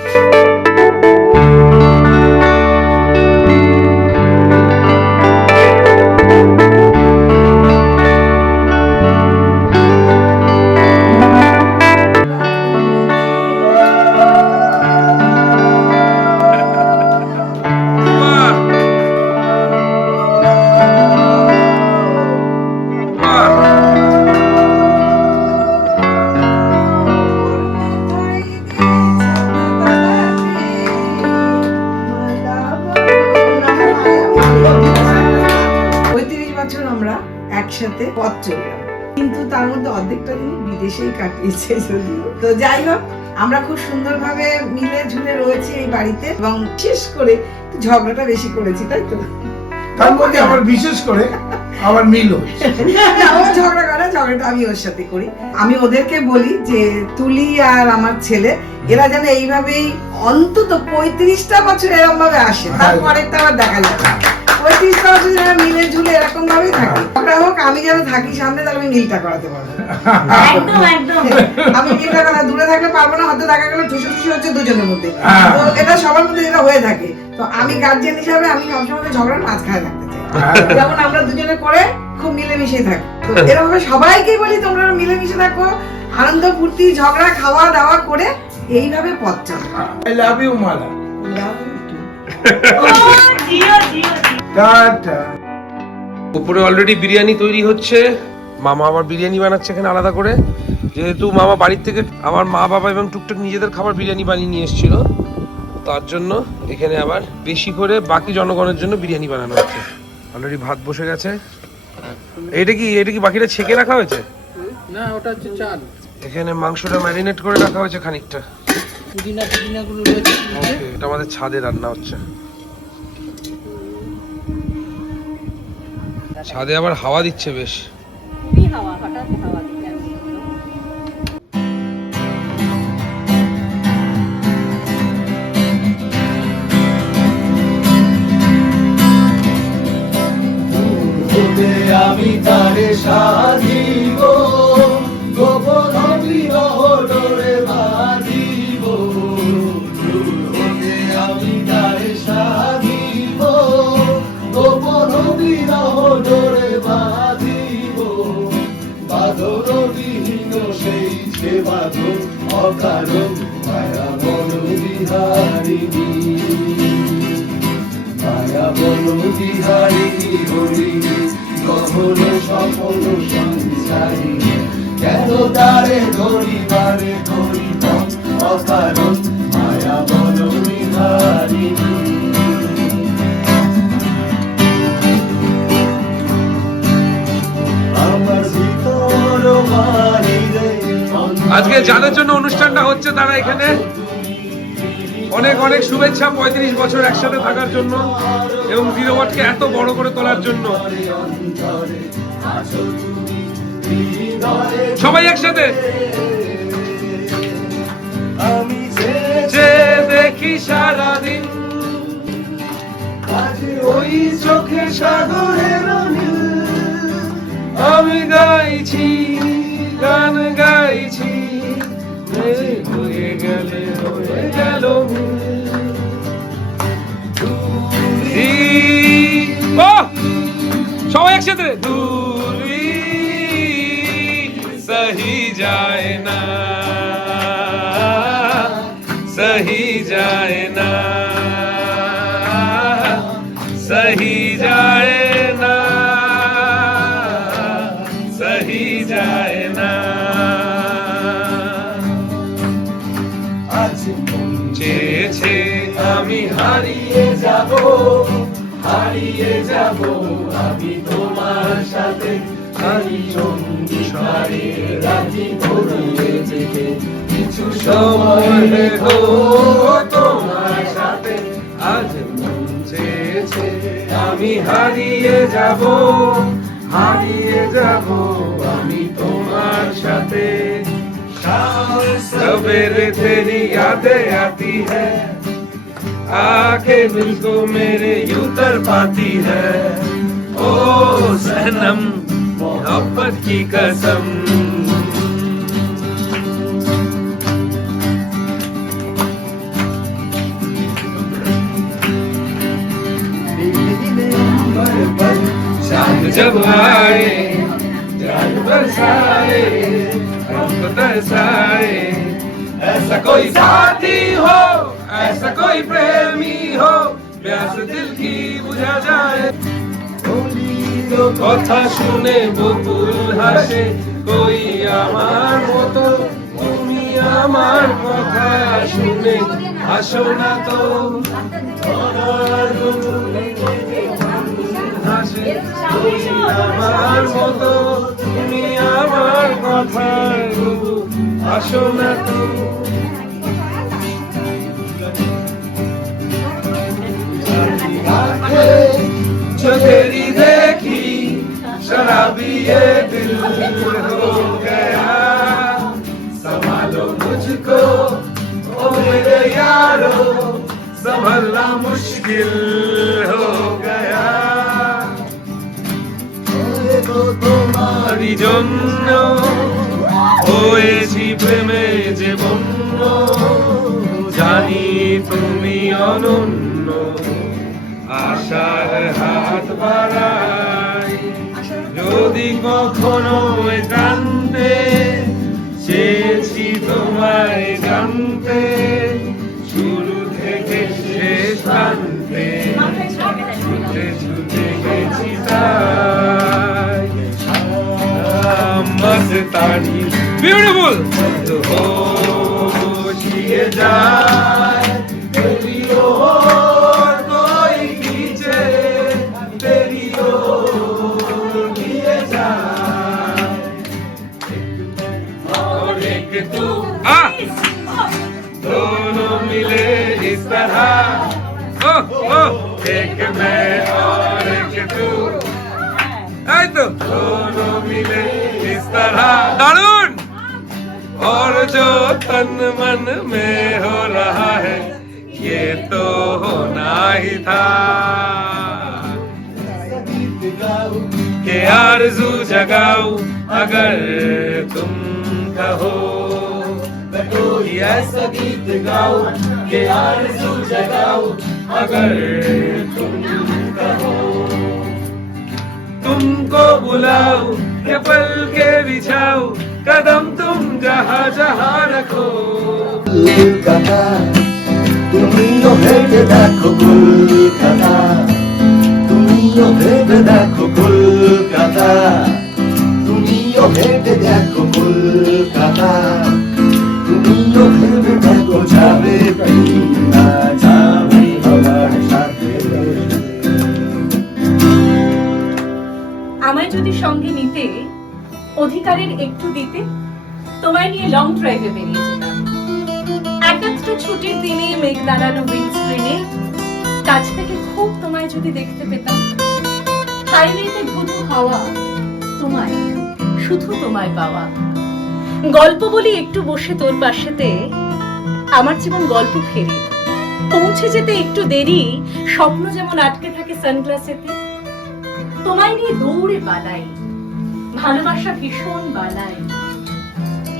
বাহ, বাহ। বছর আমরা একসাথে পথ চললাম, কিন্তু তার মধ্যে অর্ধেকটা দিন বিদেশেই কাটিয়েছে যদিও। তো যাই হোক, আমরা খুব সুন্দরভাবে মিলে ঝুলে রয়েছি এই বাড়িতে, এবং বিশেষ করে ঝগড়াটা বেশি করেছি, তাই তো? তার মধ্যে আমার বিশেষ করে আমার মিল হচ্ছে। না, ও ঝগড়া করে, ঝগড়াটা আমি ওর সাথে করি। আমি ওদেরকে বলি যে তুলি আর আমার ছেলে এরা যেন এইভাবেই অন্তত 35টা বছর এরকম ভাবে আসে, তারপরে তো আবার দেখা যাবে। 35টা বছর যেন মিলে ঝুলে এরকম ভাবেই থাকি। ঝগড়া হোক, আমি যেন থাকি সামনে, তাহলে আমি মিলটা করাতে পারবো। একদম একদম। আমি মিলটা করা দূরে থাকলে পারবো না, হয়তো দেখা গেলো ঠুসি হচ্ছে দুজনের মধ্যে। তো এটা সবার মধ্যে যেটা হয়ে থাকে। তো আমি গার্জিয়ান হিসাবে আমি সবসময় ঝগড়ার মাঝখানে থাকতে চাই, যেমন আমরা দুজনে করে খুব মিলেমিশে থাকি। তো এরকম সবাইকে বলি তোমরা মিলেমিশে থাকো, আনন্দ ফুর্তি, ঝগড়া, খাওয়া দাওয়া করে এইভাবে পথ চলো। I love you Mala. ও জিও জিও। টাটা। উপরে অলরেডি বিরিয়ানি তৈরি হচ্ছে। মামা আবার বিরিয়ানি বানাচ্ছে এখানে আলাদা করে, যেহেতু মামা বাড়ির থেকে আমার মা বাবা এবং টুকটাক নিজেদের খাবার বিরিয়ানি বানিয়ে নিয়ে এসেছিল, তার জন্য এখানে আবার বেশি করে বাকি জনগণের জন্য বিরিয়ানি বানানো হচ্ছে। অলরেডি ভাত বসে গেছে। এটা কি বাকিটা ছেঁকে রাখা হয়েছে? না, ওটা হচ্ছে চাল। এখানে মাংসটা ম্যারিনেট করে রাখা হয়েছে খানিকটা। পুদিনা গুলো রয়েছে। Okay, এটা আমাদের ছাদে রান্না হচ্ছে। ছাদে আবার হাওয়া দিচ্ছে বেশ। খুবই হাওয়া, হঠাৎ হাওয়া দিচ্ছে। আমি তারে সাধিব, গোপন বিরহ ডোরে বাঁধিব। আমি তারে সাধিব, গোপন বিরহ ডোরে বাঁধিব। বাঁধন বিহীন সেই যে বাঁধন অকারণ, মায়া বন বিহারিণী, মায়া বন করি গহন সফল সংসারী কেন তারে ধরি বারে ধরি অকারণ মায়া বল বিহারিণী আমার ভিতর বাহিরে আজকে যাদের জন্য অনুষ্ঠানটা হচ্ছে তারা এখানে অনেক অনেক শুভেচ্ছা 35 বছর একসাথে থাকার জন্য এবং 0 ওয়াটকে এত বড় করে তোলার জন্য। সবাই একসাথে আমি যে দেখি সারাদিন ওই চোখে সাগরের নীল আমি গাইছি গান গাইছি হয়ে গেলে হয়ে গেল সবাই একসাথে দূরি সহি যায় না সহি যায় না সহি যায় না সহি যায় না আজ চেয়েছে আমি হারিয়ে যাব আমি তোমার সাথে হারি সঙ্গীতারে রাজি ধরিয়ে যেতে কিছু সময় রেখো তোমার সাথে আজ মন চেয়েছে আমি হারিয়ে যাব আমি তোমার সাথে सवेरे तेरी यादें आती है आके दिल को मेरे यूं तड़पाती है ओ सनम मोहब्बत की कसम चांद जब आए चांद बरसाए हमको तरसाए ऐसा कोई साथी हो ऐसा कोई प्रेमी हो प्यास दिल की बुझा जाए কথা শুনে বকুল হাসে কই আমার মতো তুমি আমার কথা শুনে হাসো না তো হাসে কই আমার মতো তুমি আমার কথা হাসো না তো जो तेरी देखी शराबी ये दिल हो गया संभालो मुझको ओ मेरे यारो संभलना मुश्किल हो गया তোমারই জন্য হয়েছি প্রেমে যে বন্য জানি তুমি অনন্য আশার হাত বাড়াই যদি কখনো জানতে চেয়েছি তোমায় জানতে শুরু থেকে শেষ প্রান্তে ছুটে ছুটে গেছি তাই মস্তানি বিউটিফুল তো होश ये जाए तेरी ओर कोई खींचे तेरी ओर लिए जाए और एक तू दोनों मिले इस तरह एक मैं और एक तू तो दोनों मिले इस तरह दारुण और जो तन मन में हो रहा है ये तो होना ही था कि आरज़ू जगाऊं अगर तुम कहो मैं कोई ऐसा गीत गाऊं कि आरज़ू जगाऊं अगर तुम कहो तुमको बुलाऊं के पल के बिछाऊं कदम तुम जहाँ जहाँ रखो কলকাতা তুমিও হেঁটে দেখো কলকাতা তুমিও ভেবে দেখো কলকাতা, তুমিও ভেবে দেখো কলকাতা, তুমিও ভেবে দেখো যাবে কি না যাবে আমার সাথে। আমায় যদি সঙ্গে নিতে, অধিকারের একটু দিতে, তোমায় নিয়ে লং ড্রাইভে বেরিয়ে যেতাম। একাত্র ছুটির দিনে মেঘ দাঁড়ানো উইন্ডস্ক্রিনে কাছ থেকে খুব তোমায় যদি দেখতে পেতাম। হাইওয়েতে ধুধু হাওয়া, তোমায়, শুধু তোমায় পাওয়া। গল্প বলি একটু বসে তোর পাশেতে, আমার জীবন গল্প ফেরি। পৌঁছে যেতে একটু দেরি, স্বপ্ন যেমন আটকে থাকে সানগ্লাসেতে। তোমায় নিয়ে দৌড়ে পালাই, ভালোবাসা ভীষণ বালাই।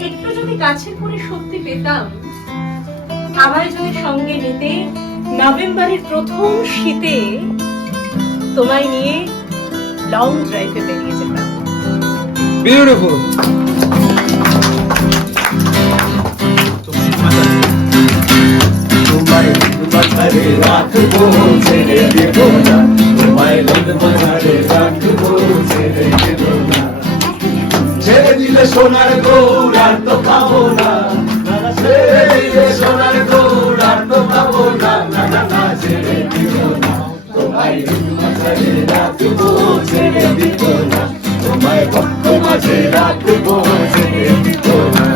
একটু যদি কাছে করে সত্যি পেতাম, আমায় যদি সঙ্গে নিতে, নভেম্বরের প্রথম শীতে তোমায় নিয়ে লং ড্রাইভে বেরিয়ে যেতাম। বিউটিফুল। তোমায় মাঝারে রাখবো ছেড়ে দেব না, তোমায় মাঝারে রাখবো ছেড়ে দেব না। ছেড়ে দিলে সোনার গৌর আর তো পাবো না, ছেড়ে দিলে সোনার গৌর আর তো পাবো না, না না না ছেড়ে দিব না। তোমায় মাঝারে রাখবো ছেড়ে দিব না, তোমায় ভক্ত মাঝে রাখবো ছেড়ে দিব না।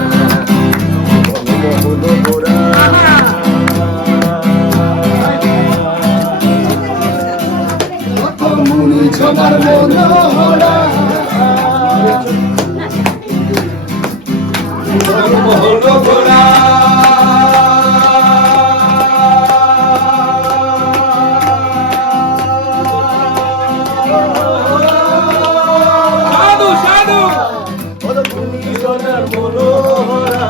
বলো গোরা মুনি জমার মনোহরা বলো গোরা সাধু সাধু। বলো মুনি জমার মনোহরা,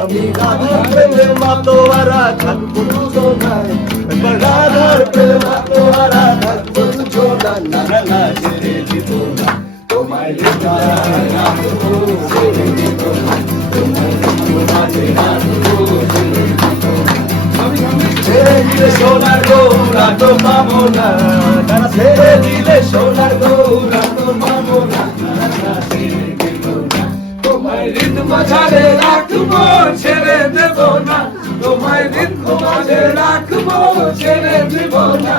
আমি রাধার প্রেমে মাতোয়ারা থাকবো দুজনায়, রাধার প্রেমে মাতোয়ারা থাকবো দুজনায়, না না না ছেড়ে দিব না। তোমায় রাখবো ছেড়ে দিব না, তোমায় মাঝে রাখবো ছেড়ে দিব না। ছেড়ে দিলে সোনার গৌরা তো পাবো না, তারা ছেড়ে দিলে সোনার গৌরা তো পাবো না, না না ছেড়ে দিব না। তোমায় হৃদ মাঝারে রাখবো ছেড়ে দেব না, তোমায় হৃদ মাঝে রাখবো ছেড়ে দেব না,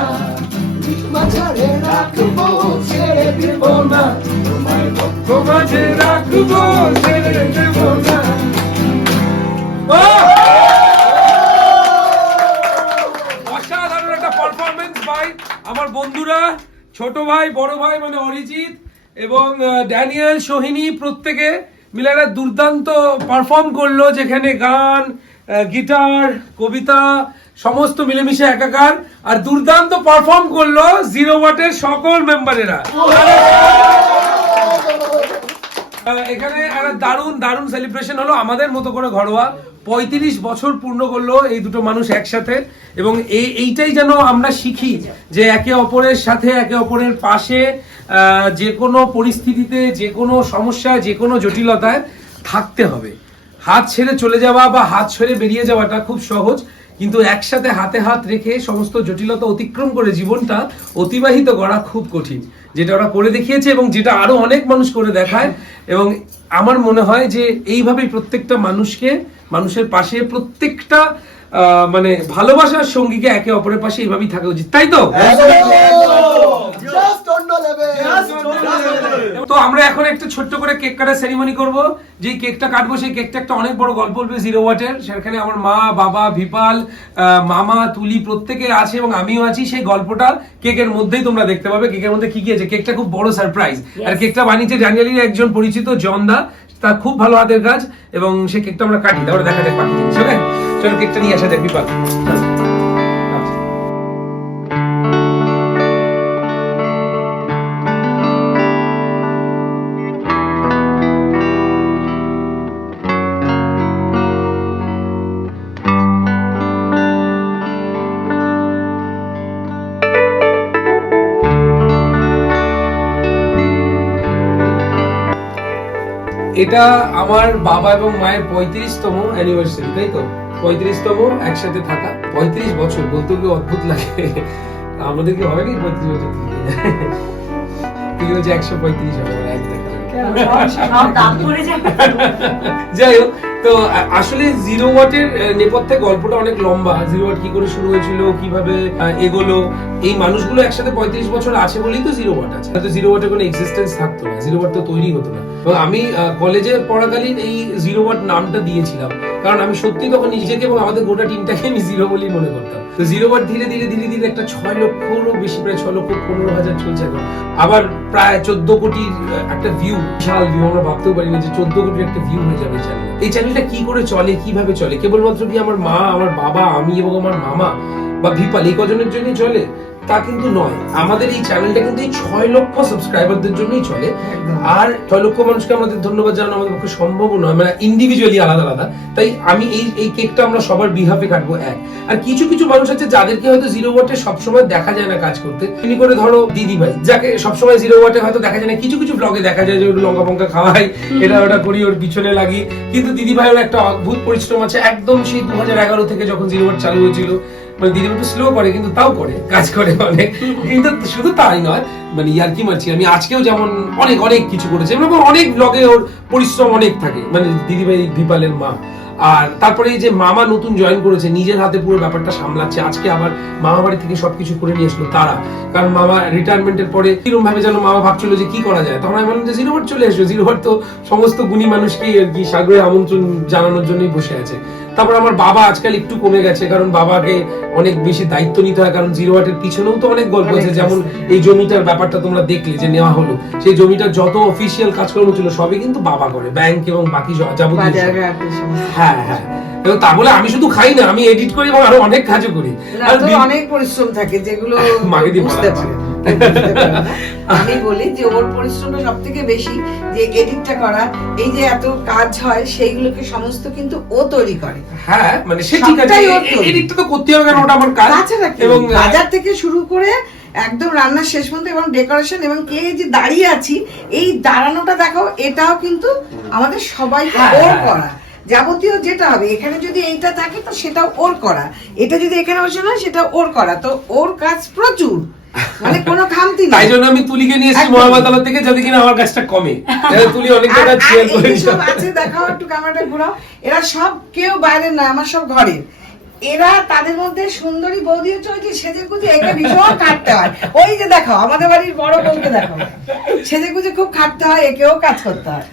হৃদ মাঝারে রাখবো ছেড়ে দেব না, তোমায় ভক্ত মাঝে রাখবো ছেড়ে দেব না। অসাধারণ একটা পারফরমেন্স ভাই। আমার বন্ধুরা, ছোট ভাই, বড় ভাই মানে অরিজিৎ এবং ড্যানিয়েল, সোহিনী প্রত্যেকে মিলে একটা দুর্দান্ত পারফর্ম করলো, যেখানে গান, গিটার, কবিতা সমস্ত মিলেমিশে একাকার। আর দুর্দান্ত পারফর্ম করলো 0 ওয়াটের সকল মেম্বারেরা। এখানে একটা দারুণ দারুণ সেলিব্রেশন হলো আমাদের মতো করে ঘরোয়া। 35 বছর পূর্ণ করলো এই দুটো মানুষ একসাথে, এবং এইটাই যেন আমরা শিখি যে একে অপরের সাথে, একে অপরের পাশে, যে কোনো পরিস্থিতিতে, যে কোনো সমস্যায়, যে কোনো জটিলতায় থাকতে হবে। হাত ছেড়ে চলে যাওয়া বা হাত ছেড়ে বেরিয়ে যাওয়াটা খুব সহজ, কিন্তু একসাথে হাতে হাত রেখে সমস্ত জটিলতা অতিক্রম করে জীবনটা অতিবাহিত করা খুব কঠিন, যেটা ওরা করে দেখিয়েছে এবং যেটা আরো অনেক মানুষ করে দেখায়। এবং আমার মনে হয় যে এইভাবেই প্রত্যেকটা মানুষকে, মানুষের পাশে, প্রত্যেকটা মানে ভালোবাসার সঙ্গীকে একে অপরের পাশে এইভাবেই থাকা উচিত, তাই তো? তো আমরা এখন একটা ছোট্ট করে কেক কাটার সেরিমনি করব। যে কেকটা কাটবো সেই কেকটা একটা অনেক বড় গল্প বলবে 0 ওয়াটের। সেখানে আমার মা, বাবা, ভিপাল, মামা, তুলি প্রত্যেকে আছে এবং আমিও আছি। সেই গল্পটা কেকের মধ্যেই তোমরা দেখতে পাবে। কেকের মধ্যে কি কি আছে, কেকটা খুব বড় সারপ্রাইজ। আর কেকটা বানিয়েছে ড্যানিয়েলের একজন পরিচিত জনদা, তার খুব ভালো হাতের কাজ, এবং সেই কেকটা আমরা কাটি, তারপরে দেখা যাক বাকি জিনিস। ওকে, চলো কেকটা নিয়ে আসা যাক ভিপাল। এটা আমার বাবা এবং মায়ের 35তম অ্যানিভার্সারি, তাই তো? 35তম একসাথে থাকা। 35 বছর বলতে কি অদ্ভুত লাগে, আমাদের কি হয়নি 35 বছর তুই হচ্ছে 135 হবে সব দাম পড়ে যাবে। যাই হোক, তো আসলে জিরো ওয়াটের নেপথ্যে গল্পটা অনেক লম্বা। জিরো ওয়াট কি করে শুরু হয়েছিল, কিভাবে এগোলো, এই মানুষগুলো একসাথে 35 বছর আছে বলেই তো জিরো ওয়াট আছে। তো জিরো ওয়াটের কোনো এক্সিস্টেন্স থাকতো না, জিরো ওয়াট তো তৈরি হতো না। এবং আমি কলেজে পড়াকালীন এই জিরো ওয়াট নামটা দিয়েছিলাম, কারণ আমি সত্যি তখন নিজেকে এবং আমাদের গোটা টিমটাকে আমি জিরো বলেই মনে করতাম। তো জিরো ওয়াট ধীরে ধীরে ধীরে ধীরে একটা 6 লক্ষেরও বেশি, প্রায় 6,15,000 চলছে এখন। আবার প্রায় 14 কোটির একটা ভিউ, বিশাল ভিউ, আমরা ভাবতেও পারিনি যে 14 কোটির একটা ভিউ হয়ে যাবে চ্যানেল। এই চ্যানেলটা কি করে চলে, কিভাবে চলে, কেবলমাত্র কি আমার মা, আমার বাবা, আমি এবং আমার মামা বা ভিপাল এই কজনের জন্যই চলে তা কিন্তু নয়। আমাদের এই চ্যানেলটা কিন্তু এই 6 লক্ষ সাবস্ক্রাইবারদের জন্যই চলে। আর 6 লক্ষ মানুষকে আমাদের ধন্যবাদ জানানো আমাদের পক্ষে সম্ভব নয়, মানে ইন্ডিভিজুয়ালি আলাদা আলাদা। তাই আমি এই কেকটা আমরা সবার বিহাফে কাটবো এক। আর কিছু কিছু মানুষ আছে যাদেরকে হয়তো জিরো ওয়াটে সবসময় দেখা যায় না কাজ করতে, তিনি করে ধরো দিদি ভাই, যাকে সবসময় জিরো ওয়াটে হয়তো দেখা যায় না, কিছু কিছু ব্লগে দেখা যায় যে ওর লঙ্কা ফঙ্কা খাওয়াই, এটা ওটা করি, ওর পিছনে লাগি। কিন্তু দিদি ভাইয়ের একটা অদ্ভুত পরিশ্রম আছে, একদম সেই 2011 থেকে যখন জিরো ওয়াট চালু হয়েছিল। মানে দিদি একটু স্লো করে কিন্তু তাও করে, কাজ করে অনেক। কিন্তু শুধু তাই নয়, মানে ইয়ার্কি মারছি আমি, আজকেও যেমন অনেক অনেক কিছু করেছে, এবং অনেক ব্লগে ওর পরিশ্রম অনেক থাকে, মানে দিদিভাই ভিপালের মা। আর তারপরে এই যে মামা নতুন জয়েন করেছে, নিজের হাতে পুরো ব্যাপারটা সামলাচ্ছে। আজকে আবার মামা বাড়ি থেকে সবকিছু করে নিয়ে আসলো তারা, কারণ মামা রিটায়ারমেন্টের পরে এরকম ভাবে যেন মামা ভাবছিল যে কি করা যায়। তখন আমি বললাম যে জিরো ওয়াট চলে আসবে, জিরো ওয়াট তো সমস্ত গুণী মানুষকেই আর কি সাগরে আমন্ত্রণ জানানোর জন্যই বসে আছে। তারপর আমার বাবা আজকাল একটু কমে গেছে, কারণ বাবাকে অনেক বেশি দায়িত্ব নিতে হয়, কারণ জিরো ওয়াটের পিছনেও তো অনেক গল্প আছে। যেমন এই জমিটার ব্যাপারটা তোমরা দেখলে যে নেওয়া হলো, সেই জমিটার যত অফিসিয়াল কাজকর্ম ছিল সবই কিন্তু বাবা করে, ব্যাংক এবং বাকি যাবতীয়। হ্যাঁ হ্যাঁ, এবং তা বলে আমি শুধু খাই না, আমি এডিট করি এবং আরো অনেক কাজও করি। আর অনেক পরিশ্রম থাকে যেগুলো মাকে দিয়ে বুঝতে পারে। আমি বলি যে ওর পরিশ্রমটা সব থেকে বেশি, যে এডিটটা করা, এই যে এত কাজ হয় সেইগুলোকে সমস্ত কিন্তু ও তৈরি করে। হ্যাঁ মানে সে ঠিক আছে, এডিটটা তো করতে হবে, কারণ ওটা আমার কাজ। এবং বাজার থেকে শুরু করে একদম রান্নার শেষ পর্যন্ত, এবং ডেকোরেশন, এবং কে যে দাঁড়িয়ে আছি এই দাঁড়ানোটা দেখো, এটাও কিন্তু আমাদের সবাইকে ওর করা। যাবতীয় যেটা হবে এখানে যদি এইটা থাকে তো সেটাও ওর করা, এটা যদি এখানে বসে না সেটা ওর করা। তো ওর কাজ প্রচুর, মানে কোনো খামতি নেই। তাই জন্য আমি তুলিকে নিয়ে এসেছি মহামাতালা থেকে, যাতে কিনা আমার কাজটা কমে। তুলি অনেক জায়গায় শেয়ার করেছে। আছে দেখাও, একটু ক্যামেরাটা ঘোরাও। এরা সব কেউ বাইরে না, আমার সব ঘরে। এরা তাদের মধ্যে সুন্দরী বৌদি হচ্ছে ওই যে সেজে গুজে, একে ভীষণ খাটতে হয়। ওই যে দেখো আমাদের বাড়ির বড় বউকে দেখো, সেজে গুজে খুব খাটতে হয়, একেও কাজ করতে হয়।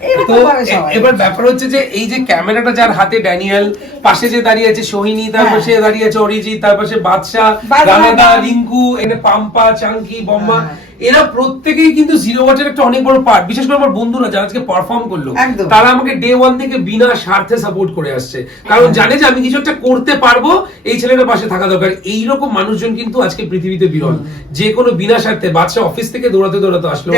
এবার ব্যাপার হচ্ছে যে এই যে ক্যামেরাটা যার হাতে, ড্যানিয়েল, পাশে যে দাঁড়িয়ে আছে সোহিনী, তার পাশে দাঁড়িয়ে আছে অরিজিৎ, তার পাশে বাদশা, রানাদা, রিঙ্কু, এখানে পাম্পা, চাঙ্কি, বম্মা, এরা প্রত্যেকেই কিন্তু জিরো ওয়াটের একটা অনেক বড় পার্ট। বিশেষ করে আমার বন্ধুরা যারা আজকে পারফর্ম করলো, তারা আমাকে ডে 1 থেকে বিনা স্বার্থে সাপোর্ট করে আসছে, কারণ জানে যে আমি কিছু একটা করতে পারবো, এই ছেলেটার পাশে থাকা দরকার। এইরকম মানুষজন কিন্তু আজকে পৃথিবীতে বিরল, যে কোনো বিনা স্বার্থে। বাদশা অফিস থেকে দৌড়াতে দৌড়াতে আসলো,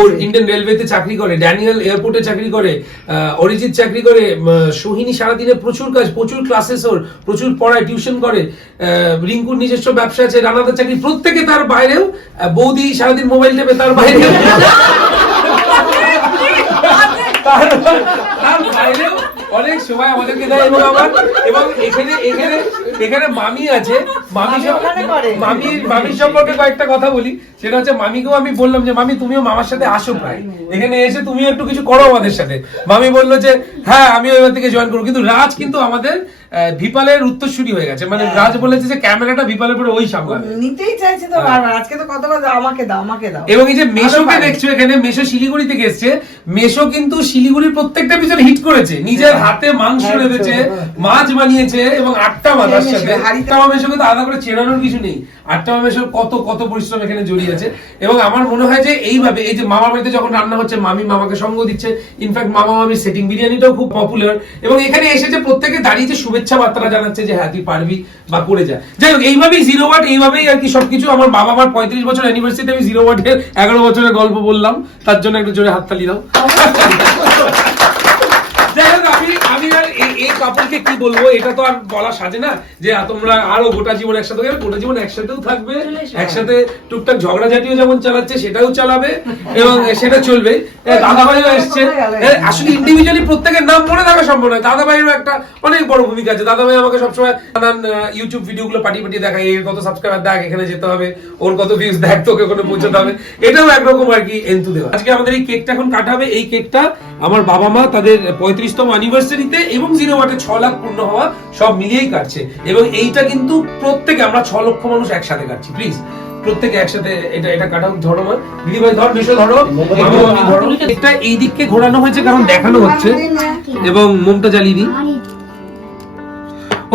ওর ইন্ডিয়ান রেলওয়েতে চাকরি করে, ড্যানিয়েল এয়ারপোর্টে চাকরি করে, অরিজিৎ চাকরি করে, সোহিনী সারাদিনে প্রচুর কাজ, প্রচুর ক্লাসেস, ওর প্রচুর পড়ায়, টিউশন করে, রিঙ্কুর নিজস্ব ব্যবসা আছে, রানাদার চাকরি, প্রত্যেকে। তার বাইরেও বৌদি সারাদিন মোবাইল টেপে, তার বাইরেও অনেক সময় আমাদেরকে দেয়। এবং আমার এবং এখানে মামি আছে, মামির সম্পর্কে কয়েকটা কথা বলি। সেটা হচ্ছে মামিকেও আমি বললাম যে মামি তুমিও মামার সাথে আসো, প্রায় এখানে এসে তুমিও একটু কিছু করো আমাদের সাথে। মামি বললো যে হ্যাঁ আমিও এবার থেকে জয়েন করবো। কিন্তু রাজ কিন্তু আমাদের ভিপালের উত্তরসূরি হয়ে গেছে, মানে রাজ বলেছে যে ক্যামেরাটা ভিপালের পরে ওই সামলাবে, নিতেই চাইছে তো বারবার। আজকে তো কতবার আমাকে দাও আমাকে দাও। এবং এই যে মেশোকে দেখছো এখানে, মেশো শিলিগুড়ি থেকে এসছে, মেশো কিন্তু শিলিগুড়ির প্রত্যেকটা পিছনে হিট করেছে, নিজের হাতে মাংস রেঁধেছে, মাছ বানিয়েছে, এবং 8টা মাছ তার সাথে। 8টা মেশোকে তো আলাদা করে চেনানোর কিছু নেই, 8টা মেশোর কত কত পরিশ্রম এখানে জড়িয়ে আছে। এবং আমার মনে হয় যে এইভাবে, এই যে মামার বাড়িতে যখন রান্না হচ্ছে, মামি মামাকে সঙ্গ দিচ্ছে, ইনফ্যাক্ট মামা মামির সেটিং বিরিয়ানিটাও খুব পপুলার, এবং এখানে এসেছে প্রত্যেকে দাঁড়িয়েছে শুভেচ্ছা বার্তা জানাচ্ছে যে হ্যাঁ তুই পারবি বা করে যা। যাই হোক, এইভাবেই জিরো ওয়াট, এইভাবেই আর কি সবকিছু। আমার বাবা মার 35 বছর অ্যানিভার্সারিতে আমি জিরো ওয়াটের 11 বছরের গল্প বললাম, তার জন্য একটু জোরে হাততালি দাও। যাই হোক, আমি আর এই কাপলকে কি বলবো, এটা তো আর বলা সাজে না যে তোমরা আরো গোটা জীবন একসাথে থাকবে, গোটা জীবন একসাথেও থাকবে, একসাথে টুকটাক ঝগড়াঝাটিও যেমন চালাচ্ছে সেটাও চালাবে এবং সেটা চলবে। দাদা ভাইও এসছে, আসলে ইন্ডিভিজুয়ালি প্রত্যেকের নাম মনে থাকা সম্ভব নয়, দাদা ভাইয়েরও একটা অনেক বড় ভূমিকা আছে। দাদা ভাই আমাকে সবসময় নানান ইউটিউব ভিডিও গুলো পাঠিয়ে পাঠিয়ে দেখায়, এর কত সাবস্ক্রাইবার দেখ, এখানে যেতে হবে, ওর কত ভিউজ দেখ, তোকে ওখানে পৌঁছাতে হবে, এটাও একরকম আর কি এন্থু দেওয়া। আজকে আমাদের এই কেকটা এখন কাটা হবে। এই কেকটা আমার বাবা মা তাদের 35তম অ্যানিভার্সারিতে এবং 0 ওয়াটে 6 লাখ পূর্ণ হওয়া সব মিলিয়েই কাটছে, এবং এইটা কিন্তু প্রত্যেকে আমরা 6 লক্ষ মানুষ একসাথে কাটছি। প্লিজ প্রত্যেকে একসাথে এটা কাটাও। ধরো মা, দিদি ভাই ধর, মিশো ধরো, মামা ধরো। এটা এই দিককে ঘোরানো হয়েছে কারণ দেখানো হচ্ছে, এবং মোমটা জ্বালিয়ে দিই।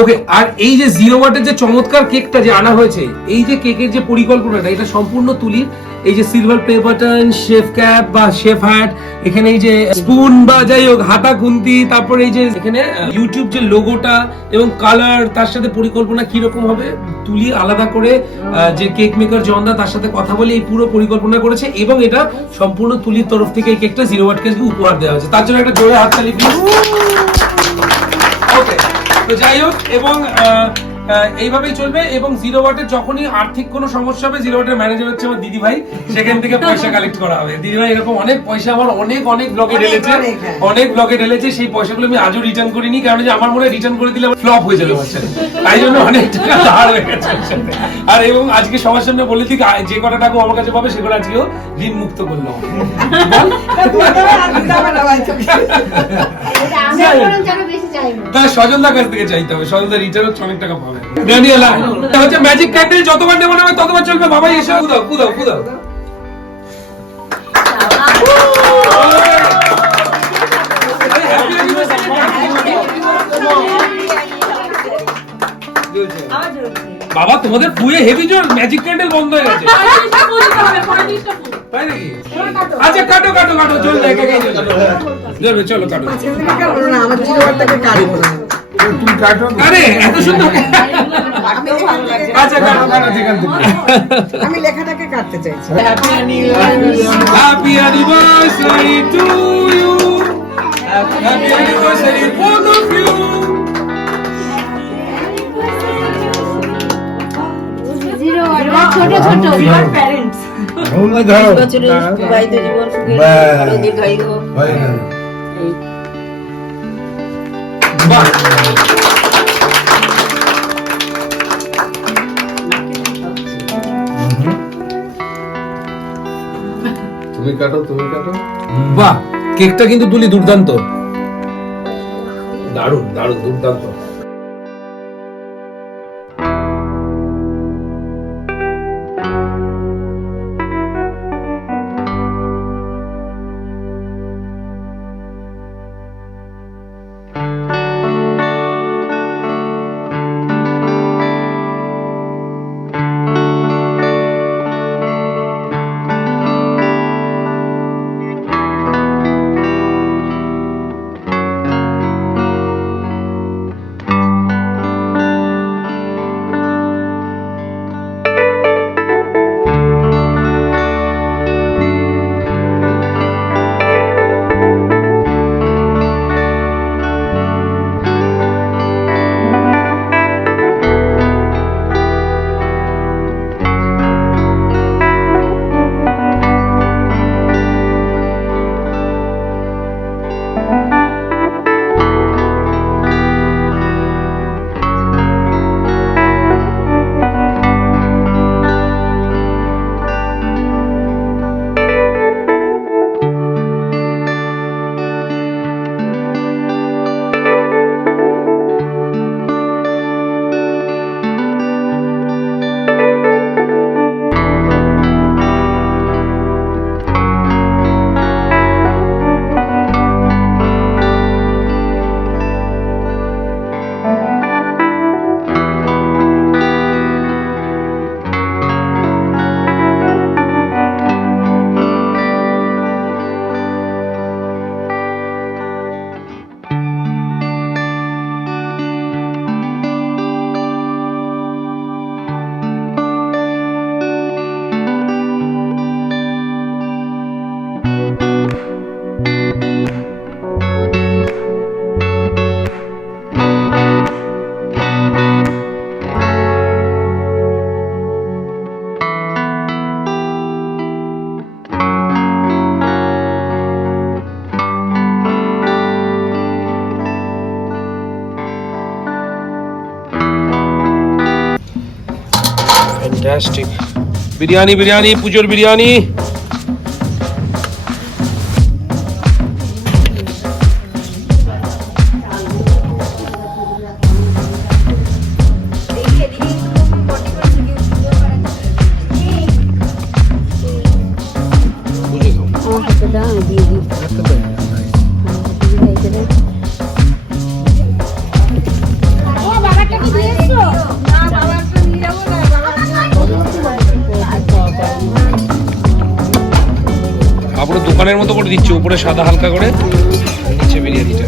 ওকে, আর এই যে 0 ওয়াটের যে চমৎকার কেকটা যে আনা হয়েছে, এই যে কেকের যে পরিকল্পনাটা, এটা সম্পূর্ণ তুলির। এই যে silver play button, chef cap বা শেফ হ্যাট, এখানে এই যে স্পুন বা যাই হোক হাতা খুন্তি, তারপরে এই যে এখানে ইউটিউব যে লোগোটা এবং কালার, তার সাথে পরিকল্পনা কি রকম হবে, তুলি আলাদা করে যে কেক মেকার জনদা তার সাথে কথা বলে এই পুরো পরিকল্পনা করেছে, এবং এটা সম্পূর্ণ তুলির তরফ থেকে এই কেকটা 0 ওয়াট কেক উপহার দেওয়া হয়েছে। তার জন্য একটা জোরে হাততালি প্লিজ। ওকে, তো যাই হোক, এবং এইভাবেই চলবে। এবং 0 ওয়াটের যখনই আর্থিক কোনো সমস্যা হবে, 0 ওয়াটের ম্যানেজার হচ্ছে আমার দিদি ভাই, সেখান থেকে পয়সা কালেক্ট করা হবে। দিদি ভাই এরকম অনেক পয়সা আমার অনেক ব্লগে ঢেলেছে, অনেক ব্লগে ঢেলেছে, সেই পয়সাগুলো আমি আজও রিটার্ন করিনি, কারণ যে আমার মনে হয় রিটার্ন করে দিলে ফ্লপ হয়ে যাবে বাচ্চারা, তাই জন্য অনেক টাকা ধার হয়ে গেছে। আর এবং আজকে সবার সামনে বলে দিই, যে কটা টাকা আমার কাছে পাবে সেগুলো আজকেও ঋণ মুক্ত করলাম। তাহলে স্বজনদার কাছ থেকে চাইতে হবে, স্বজনদার রিটার্ন হচ্ছে অনেক টাকা পাবে। ড্যানিয়েলা হচ্ছে ম্যাজিক ক্যান্ডেল, যতবার নেবো নেবে ততবার চলবে। বাবাই এসে কুদাও কুদাও কুদাও। বাবা তোমাদের পুয়ে হেভি জোর, ম্যাজিক ক্যান্ডেল বন্ধ হয়ে গেছে, তাই নাকি? আচ্ছা কাটো কাটো কাটো, চলবে চলবে, চলো কাটো। আমার 0 ওয়াটটাকে কাটবো না, তুমি কাটো। আরে এত সুন্দর। আচ্ছা কাটো কাটো, ঠিক আছে। আমি লেখাটাকে কাটতে চাইছি। Happy anniversary to you, happy anniversary both of you। ছোট ছোট প্যারেন্টস ওমা দাও। বিবাহিত জীবন সুখে বাহ। ভালো দীর্ঘায়ু হোক। হয় না। বাহ, তুমি কাটো, তুমি কাটো। বাহ, কেকটা কিন্তু তুলি দুর্দান্ত, দারুণ দারুণ, দুর্দান্ত। ফ্যান্টাস্টিক। বিরিয়ানি পুজোর বিরিয়ানি। পুরো দোকানের মতো করে দিচ্ছে, উপরে সাদা হালকা করে, নিচে বিরিয়ানিটা।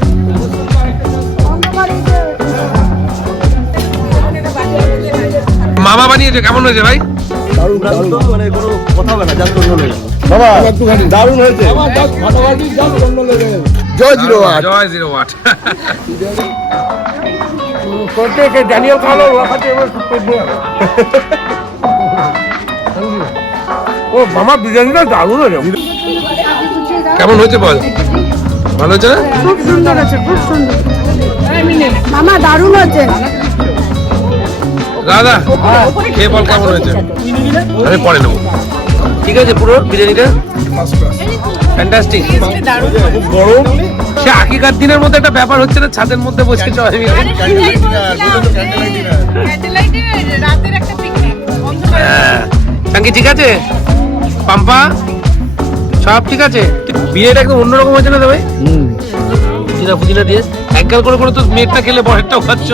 মামা বানিয়েছে, কেমন হয়েছে ভাই? মানে কোনো কথা হবে না, জাস্ট অন্য লেগে বাবা একটুখানি দারুণ হয়েছে। জয় জিরো ওয়াট, জয় জিরো ওয়াট। ড্যানিয়েল খালো ও মামা বিরিয়ানিটা দারুণ হয়েছে। কেমন হয়েছে বল? ভালো হয়েছে না? খুব সুন্দর আছে, খুব সুন্দর মামা, দারুণ হয়েছে। দাদা খেয়ে বল কেমন হয়েছে? আমি পরে নেবো। ঠিক আছে, পুরো বিরিয়ানিটা ফ্যান্টাস্টিক, খুব গরম। সে আগেকার দিনের মধ্যে একটা ব্যাপার হচ্ছে না, ছাদের মধ্যে বসে সবাই মিলে। হ্যাঁ চাঙ্কি ঠিক আছে, পাম্পা সব ঠিক আছে। বিয়েটা একদম অন্যরকম হয়েছে না ভাই? পুদিনা দিয়ে একগাল করে তো মেয়েরটা খেলে বরেরটাও খাচ্ছ।